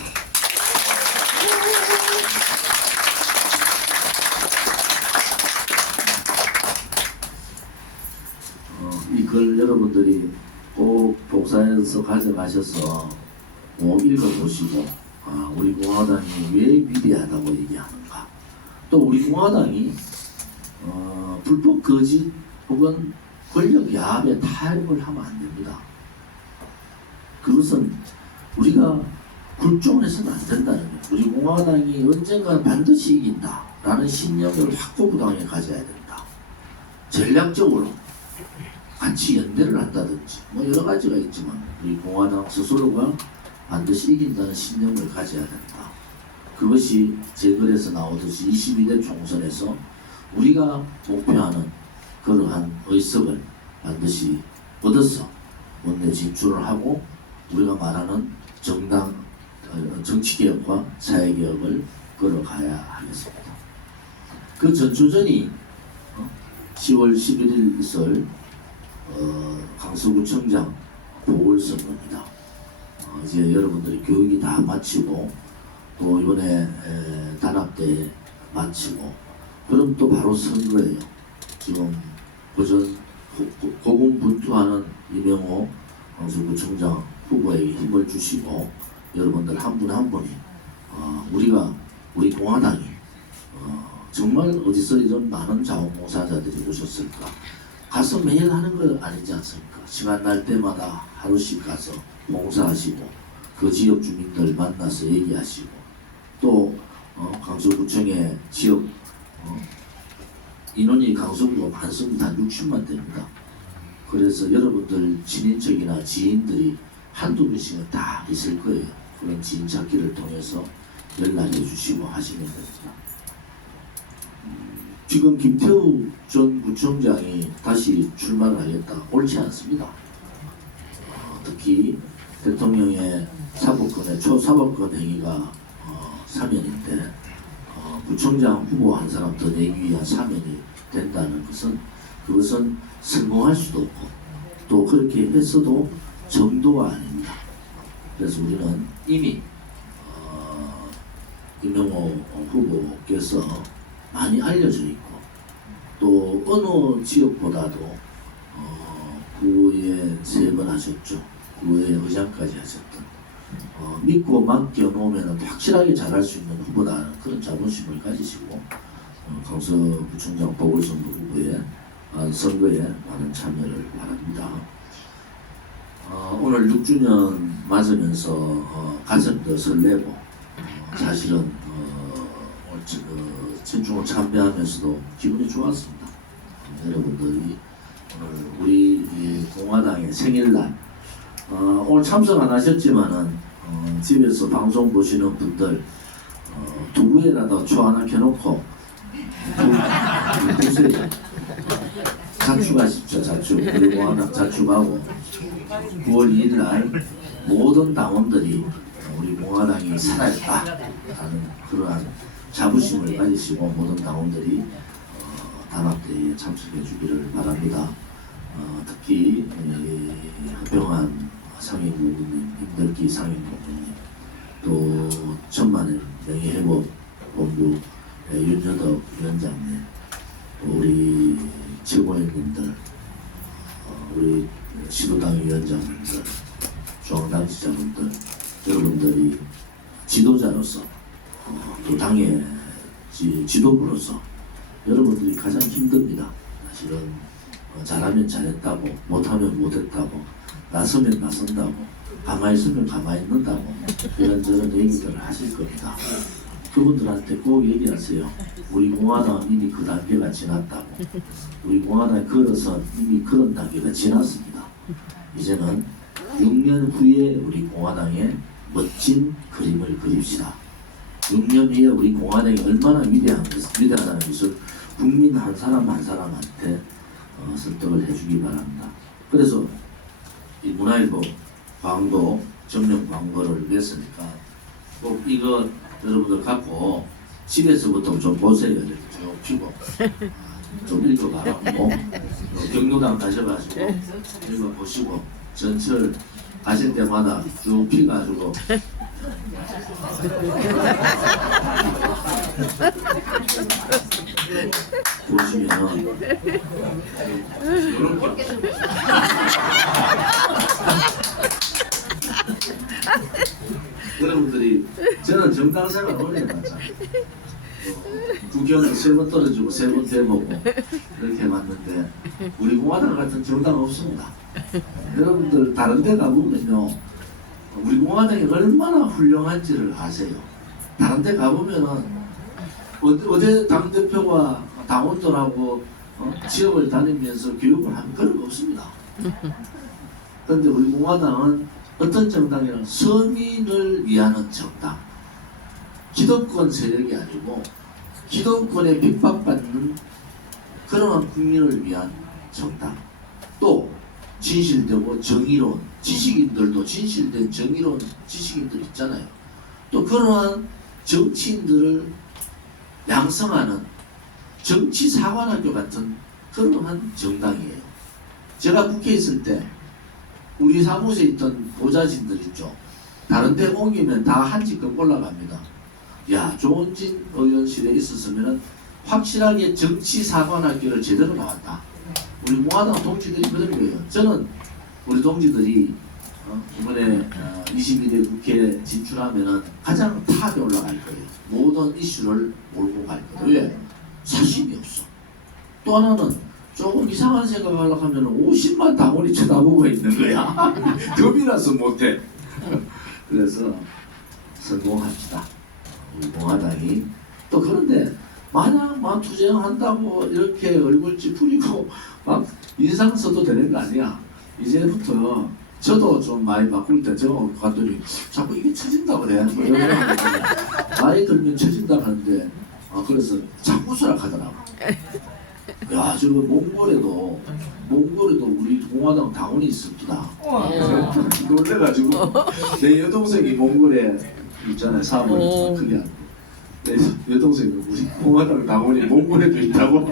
이 글 여러분들이 꼭 복사해서 가져가셔서 꼭 읽어보시고 우리 공화당이 왜 위대하다고 얘기하는가, 또 우리 공화당이 불법 거짓 혹은 권력 야합에 타협을 하면 안 됩니다. 그것은 우리가 굴종해서는 안 된다는 거예요. 우리 공화당이 언젠가 반드시 이긴다라는 신념을 확고부당하게 가져야 된다. 전략적으로 같이 연대를 한다든지 여러 가지가 있지만 우리 공화당 스스로가 반드시 이긴다는 신념을 가져야 된다. 그것이 제 글에서 나오듯이 22대 총선에서 우리가 목표하는 그러한 의석을 반드시 얻어서 원내 진출을 하고 우리가 말하는 정당 정치개혁과 사회개혁을 걸어가야 하겠습니다. 그 전초전이 10월 11일 있을 강서구청장 보궐선거입니다. 이제 여러분들이 교육이 다 마치고 또 이번에 단합대 마치고 그럼 또 바로 선거예요. 지금 고군분투하는 이명호 강서구청장 후보에게 힘을 주시고 여러분들 한 분 한 분이 우리 공화당이 정말 어디서 이런 많은 자원봉사자들이 오셨을까? 가서 매일 하는 거 아니지 않습니까? 시간 날 때마다 하루씩 가서 봉사하시고 그 지역 주민들 만나서 얘기하시고 또 강서구청의 지역 인원이 강서구가 많습니다. 한 60만 됩니다. 그래서 여러분들 친인척이나 지인들이 한두 분씩은 다 있을 거예요. 그런 지인 찾기를 통해서 연락해 주시고 하시면 됩니다. 지금 김태우 전 구청장이 다시 출마를 하겠다. 옳지 않습니다. 특히 대통령의 사법권의 초사법권 행위가 사면인데 구청장 후보 한 사람 더 내기 위한 사면이 된다는 것은 그것은 성공할 수도 없고 또 그렇게 했어도 정도가 아닙니다. 그래서 우리는 이미 이명호 후보께서 많이 알려져 있고 또 어느 지역보다도 구에 3번 하셨죠. 구에 의장까지 하셨던 믿고 맡겨 놓으면 확실하게 잘할 수 있는 후보다는 그런 자부심을 가지시고 강서구청장 보궐선거 후보에 선거에 많은 참여를 바랍니다. 오늘 6주년 맞으면서 가슴도 설레고 사실은 오늘 친중을 참배하면서도 기분이 좋았습니다. 여러분들이 오늘 우리 이 공화당의 생일날 오늘 참석 안 하셨지만은 집에서 방송 보시는 분들 두부에다가 초 하나 켜놓고 보세요. 자축하십시오. 자축. 우리 공화당 자축하고 9월 2일 날 모든 당원들이 우리 공화당이 살아있다 하는 그러한 자부심을 가지시고 모든 당원들이 단합대회에 참석해 주기를 바랍니다. 특히 허병한 상임고문님, 임덕기 상임고문님, 또 천만의 명예회복본부 윤여덕 위원장님, 또 우리 최고위원님들, 우리 시도당 위원장님들, 중앙당 지자분들, 여러분들이 지도자로서 또 당의 지도부로서 여러분들이 가장 힘듭니다. 사실은 잘하면 잘했다고, 못하면 못했다고, 나서면 나선다고, 가만히 있으면 가만히 있는다고 이런저런 얘기들을 하실 겁니다. 그분들한테 꼭 얘기하세요. 우리 공화당은 이미 그 단계가 지났다고. 우리 공화당이 걸어서 이미 그런 단계가 지났습니다. 이제는 6년 후에 우리 공화당의 멋진 그림을 그립시다. 6년 후에 우리 공화당이 얼마나 위대하다는 것을 국민 한 사람 한 사람한테 설득을 해주기 바랍니다. 그래서 이 문화일보 광고, 정령 광고를 냈으니까 꼭 이거 여러분들 갖고 집에서부터 좀 보세요. 이렇게 쭉 피고 좀 읽어봐라고 경로당 가셔가지고 읽어보시고 전철 가실 때마다 쭉 피가지고 보시면은 이렇게 여러분들이 저는 정당생활 오래 해봤잖아요. 국회의원 3번 떨어지고 3번 돼보고 이렇게 해봤는데 우리 공화당 같은 정당 없습니다. 여러분들 다른 데 가보면요 우리 공화당이 얼마나 훌륭한지를 아세요. 다른 데 가보면은 어디 당대표가 당원들하고 지역을 다니면서 교육을 하는 그런 거 없습니다. 그런데 우리 공화당은 어떤 정당이란 서민을 위하는 정당, 기득권 세력이 아니고 기득권에 핍박받는 그러한 국민을 위한 정당, 또 진실되고 정의로운 지식인들도 진실된 정의로운 지식인들 있잖아요. 또 그러한 정치인들을 양성하는 정치사관학교 같은 그러한 정당이에요. 제가 국회에 있을 때 우리 사무소에 있던 보좌진들 있죠. 다른 데 옮기면 다 한 직급 올라갑니다. 야, 조원진 의원실에 있었으면 확실하게 정치사관학교를 제대로 나왔다. 우리 공화당 동지들이 그런 거예요. 저는 우리 동지들이 이번에 22대 국회에 진출하면 가장 탑에 올라갈 거예요. 모든 이슈를 몰고 갈 거예요. 왜? 사심이 없어. 또 하나는 조금 이상한 생각을 하려고 하면 50만 당원이 쳐다보고 있는 거야. 겁이라서 못해. 그래서 성공합시다. 우리 공화당이. 또 그런데 마냥 막 투쟁한다고 이렇게 얼굴 찌푸리고 막 인상 써도 되는 거 아니야. 이제부터 저도 좀 많이 바꿀 때 저거 갔더니 자꾸 이게 처진다 그래. 나이 들면 처진다 하는데 그래서 자꾸 수락하더라고. 야, 저거 몽골에도 우리 공화당 당원이 있었구나. 놀래가지고 내 여동생이 몽골에 있잖아요. 사업을 크게 하고. 내 여동생이 우리 공화당 당원이 몽골에도 있다고.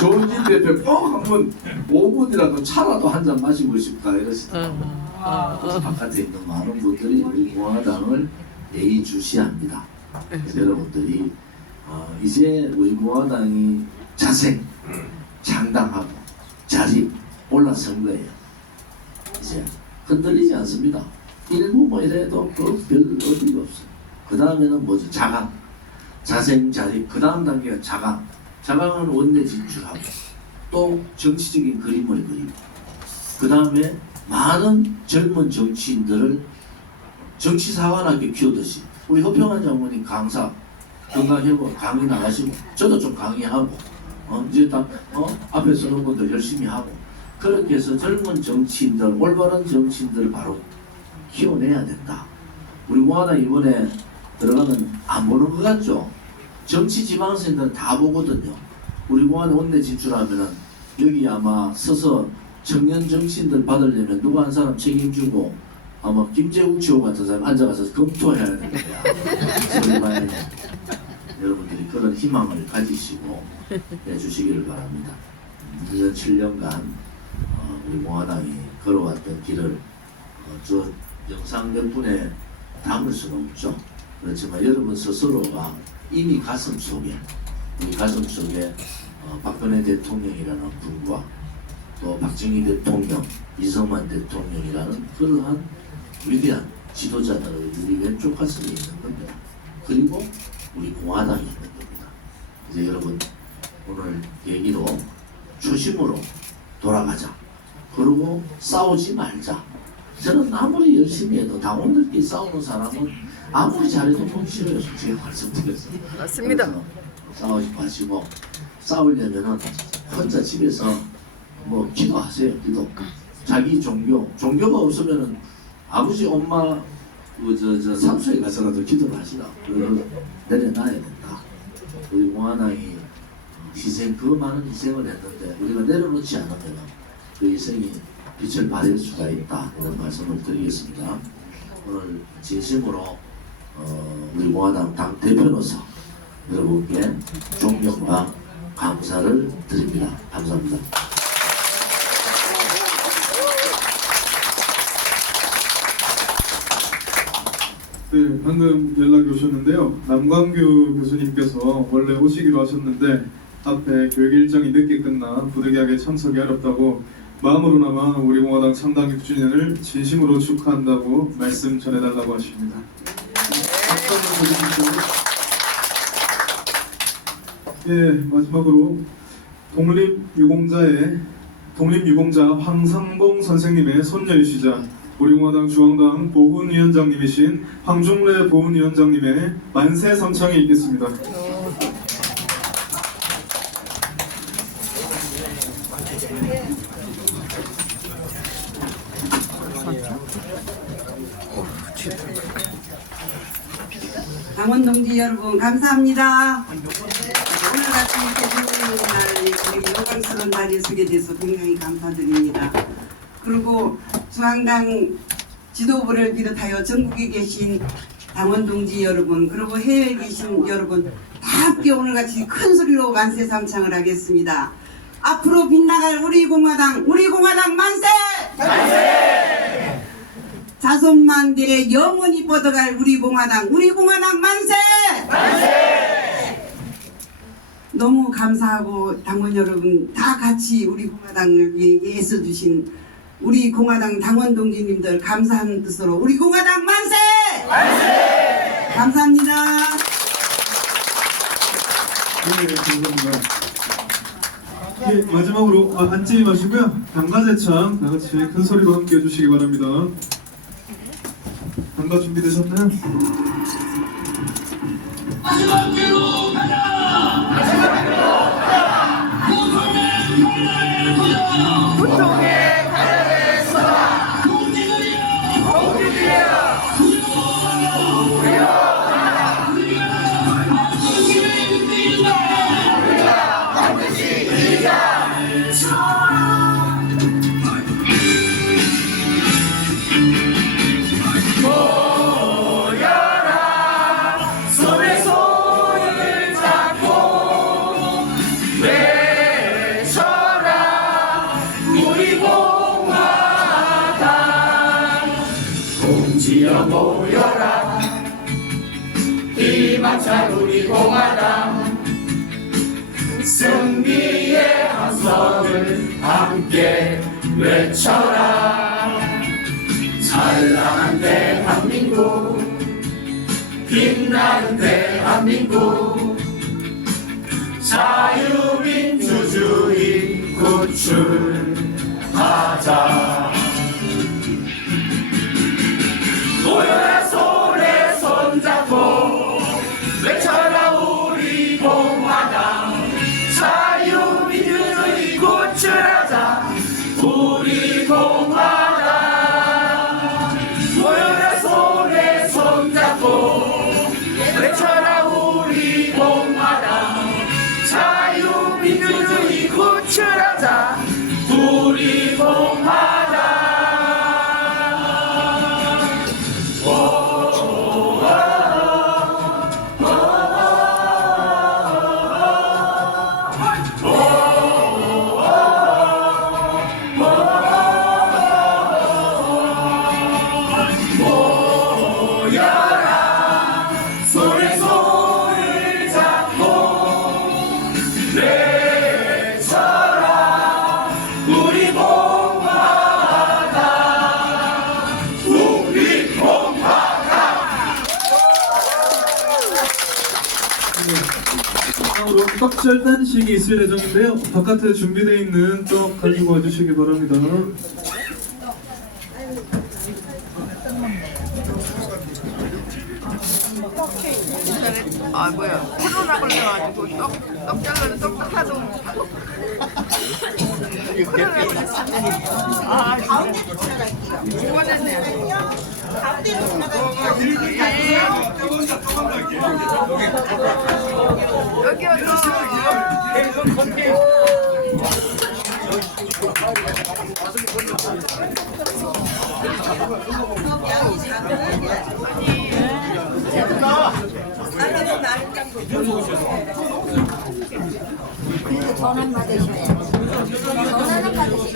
조원진 대표 꼭 한번 5분이라도 차라도 한 잔 마시고 싶다 이러시더라고요. 바깥에 있는 많은 분들이 우리 공화당을 예의주시합니다. 그래서 여러분들이 이제 우리 공화당이 자생, 장당하고 자립 올라선 거예요. 이제 흔들리지 않습니다. 일부 뭐 이래도 별 어디가 없어요. 그 다음에는 뭐죠? 자강, 자생, 자립. 그 다음 단계가 자강. 자강은 원내 진출하고 또 정치적인 그림을 그리고 그 다음에 많은 젊은 정치인들을 정치사관학교 키우듯이 우리 허평한 장모님 강사 건강회복 강의 나가시고 저도 좀 강의하고 이제 다 앞에 서는 분들 열심히 하고 그렇게 해서 젊은 정치인들 올바른 정치인들을 바로 키워내야 된다. 우리 공화당 이번에 들어가면 안 보는 것 같죠? 정치 지방선들은 다 보거든요. 우리 공화당 원내 진출하면은 여기 아마 서서 청년 정치인들 받으려면 누구 한 사람 책임지고 아마 김재욱 지호 같은 사람 앉아가서 검토해야 되는 거야. 여러분들이 그런 희망을 가지시고 해주시기를 바랍니다. 1년 7년간 우리 공화당이 걸어왔던 길을 저 영상 몇 분에 담을 수는 없죠. 그렇지만 여러분 스스로가 이미 우리 가슴 속에 박근혜 대통령이라는 분과 또 박정희 대통령, 이승만 대통령이라는 그러한 위대한 지도자들의 우리 왼쪽 가슴에 있는 겁니다. 그리고 우리 공화당이 있는 겁니다. 이제 여러분 오늘 얘기로 초심으로 돌아가자. 그리고 싸우지 말자. 저는 아무리 열심히 해도 당원들끼리 싸우는 사람은 아무리 잘해도 보기 싫어요. 솔직히 말씀드려서. 맞습니다. 싸우지 마시고 싸우려면은 혼자 집에서 뭐 기도하세요. 기도. 자기 종교가 없으면은 아버지 엄마 저 산소에 가서라도 기도를 하시라. 그걸 내려놔야 된다. 우리 공화당이 그 많은 희생을 했는데 우리가 내려놓지 않으면 그 희생이 빛을 발할 수가 있다. 이런 말씀을 드리겠습니다. 오늘 진심으로 우리 공화당 당 대표로서 여러분께 존경과 감사를 드립니다. 감사합니다. 네, 방금 연락이 오셨는데요. 남광규 교수님께서 원래 오시기로 하셨는데 앞에 교육 일정이 늦게 끝나 부득이하게 참석이 어렵다고 마음으로나마 우리 공화당 창당 6주년을 진심으로 축하한다고 말씀 전해달라고 하십니다. 박수 한번 쳐주십시오. 예, 마지막으로 독립유공자 황상봉 선생님의 손녀이시자 우리 공화당 중앙당 보훈위원장님이신 황중래 보훈위원장님의 만세 선창이 있겠습니다. 당원 동지 여러분 감사합니다. 오늘 같은 이렇게 좋은 날, 영광스러운 날에 서게 돼서 굉장히 감사드립니다. 그리고 중앙당 지도부를 비롯하여 전국에 계신 당원 동지 여러분, 그리고 해외에 계신 여러분 다 함께 오늘같이 큰 소리로 만세 삼창을 하겠습니다. 앞으로 빛나갈 우리 공화당 만세! 만세! 자손만대에 영원히 뻗어갈 우리 공화당 만세! 만세! 너무 감사하고 당원 여러분 다 같이 우리 공화당을 위해 애써주신 우리 공화당 당원 동지님들 감사하는 뜻으로 우리 공화당 만세! 만세! 감사합니다. 네, 감사합니다. 예, 마지막으로 앉지 마시고요. 당가제창 다 같이 큰 소리로 함께 해주시기 바랍니다. 당가 준비되셨나요? 마지막 길로 가자! 마지막 길로 가자! 고통의 가련에 서라! 동지들이여! 반드시 이기자! 동지여 모여라 희망찬 우리 공화당 승리의 함성을 함께 외쳐라 찬란한 대한민국 빛나는 대한민국 자유민주주의 구출하자. 모여라 손에 손잡고 외쳐라 우리 공화당. 자유민주주의 구출하자. 우리 공화당. 모여라 손에 손잡고 외쳐라 우리 공화당. 자유민주주의 구출하자. 우리 공화당. 모여라 손에 손을 잡고 외쳐라 우리 공화당. 우리 공화당. 다음으로 떡절단식이 있을 예정인데요. 바깥에 준비되어 있는 떡 가지고 와주시기 바랍니다. 아 뭐야 코로나 걸려가지고 떡 잘라는 떡 하도 아 가운데로 지나갈게요. 이번에는 가운데로 전환 받으셔야 전환은 받으시죠.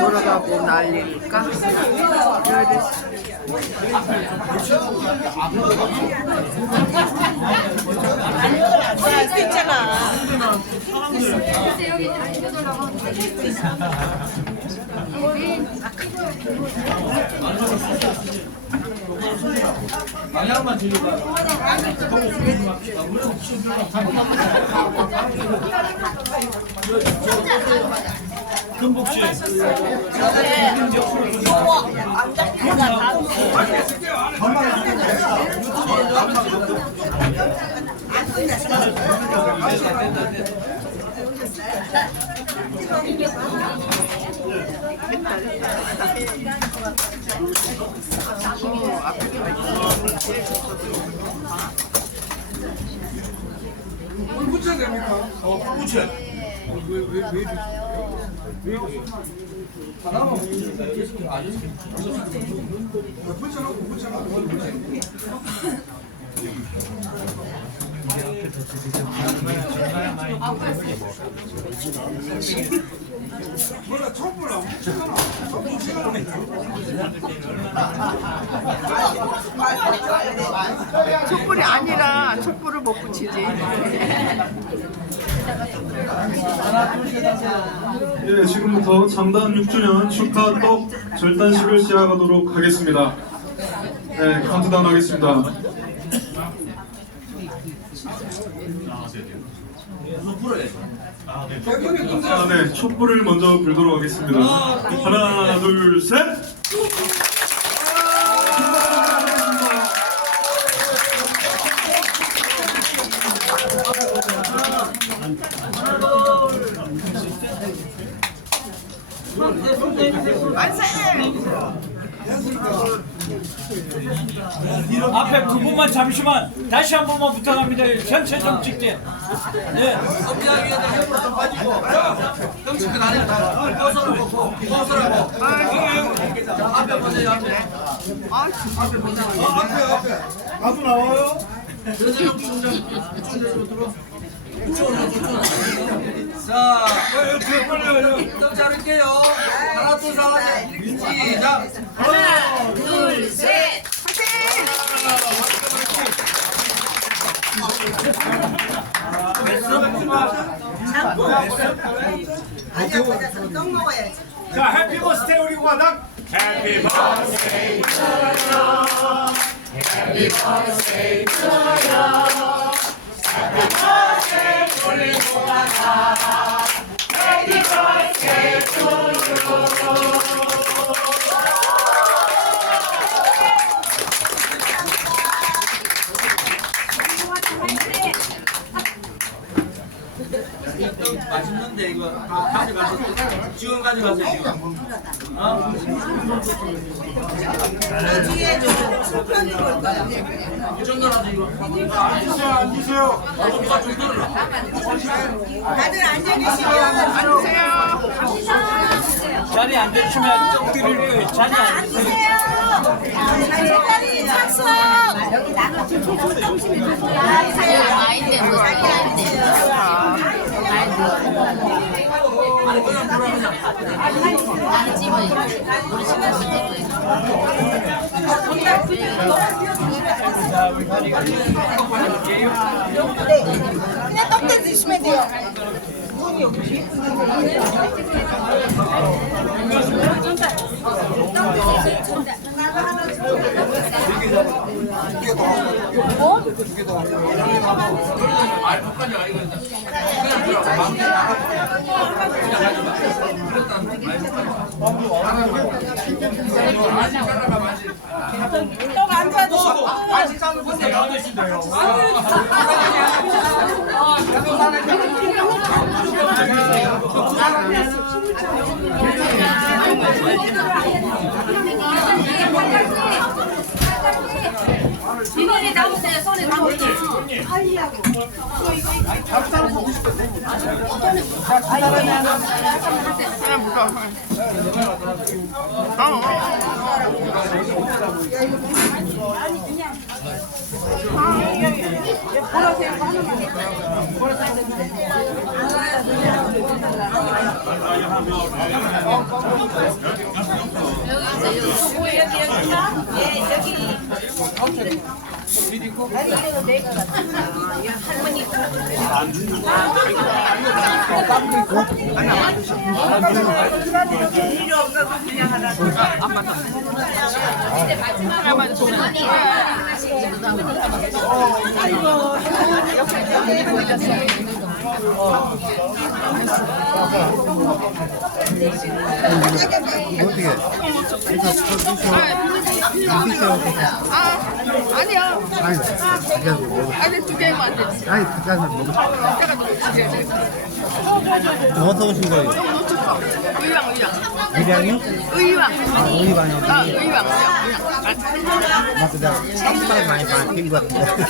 돌아가고 난리니까 할수 있잖아. 방향만 들려봐. 금복씨. 물 붙여야 됩니까? 붙여. 왜 하나만 붙여놓고 뭐라 촛불 안 붙여놔. 촛불 시간에 촛불이 아니라 촛불을 못 붙이지. 예, 지금부터 창단 6주년 축하 떡 절단식을 시작하도록 하겠습니다. 네, 카운트다운 하겠습니다. 네, 촛불을 먼저 불도록 하겠습니다. 하나, 둘, 셋! 앞에 두 분만 잠시만 다시 한 번만 부탁합니다. 전체 좀 찍게. 네. 가수 나와요? 자, 빨리 자를게요. 하나, 둘, 셋. 시작. 하나, 둘, 셋. 떡 먹어야지. 자, 해피 버스데이 우리 공화당. 해피 버스데이 투유. 해피 버스데이 투유. 해피 버스데이 우리 공화당. 해피 버스데이 투유. 맛있는데 이거 가져가서 지금 가져가세요 지금. 뒤에 좀 소편이 볼 거야. 이 정도라도 이거. 앉으세요. 누가 좀 들어라. 다들 앉아 계시면 자리 안 되시면 좀 드릴 거예요. 자리 안 되세요. 자리 착석. 여기 나눠 주세요. 그냥 떡대 드시면 돼요. 떡안 사도 아직 사는 곳에 나오시네요. 비닐이 나오세요. 손에 나오세요. 빨리하고. 아니야. 아니 두 개만 안 돼. 아니 그까지 먹어. 어디서 오신 거예요? 의왕. 의량이요? 의왕. 의왕이요? 의왕. 맞다. 깜빡이 많이 바뀐 것 같은데.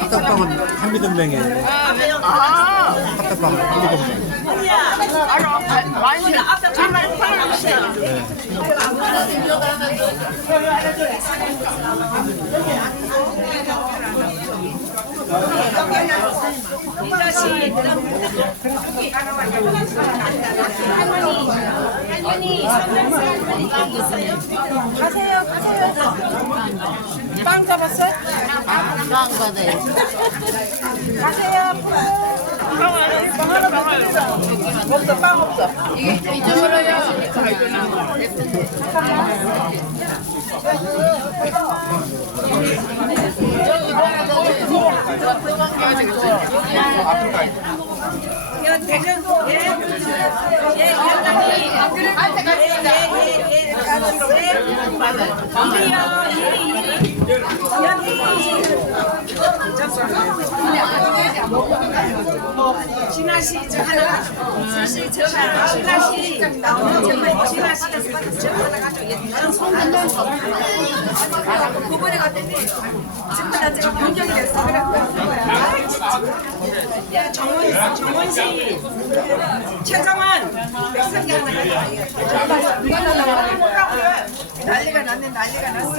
핫떡빵은 한미동맹이에요. 핫떡빵은 한미동맹. 많이 정말 팔아주세요. 할머니 가세요. 빵 잡았어요? 빵 받아요. 가세요. 빵 하나 없어. 빵 없어. 이쪽으로 진아씨 저 하나 진씨 저 하나 진아씨 나오면 정말 진아씨가 저 하나 가지고 그번에 갔더니 전부 다 제가 변경이 됐어. 야 정원씨 최정원 백성기 하나 가져와. 난리가 났네. 난리가 났어.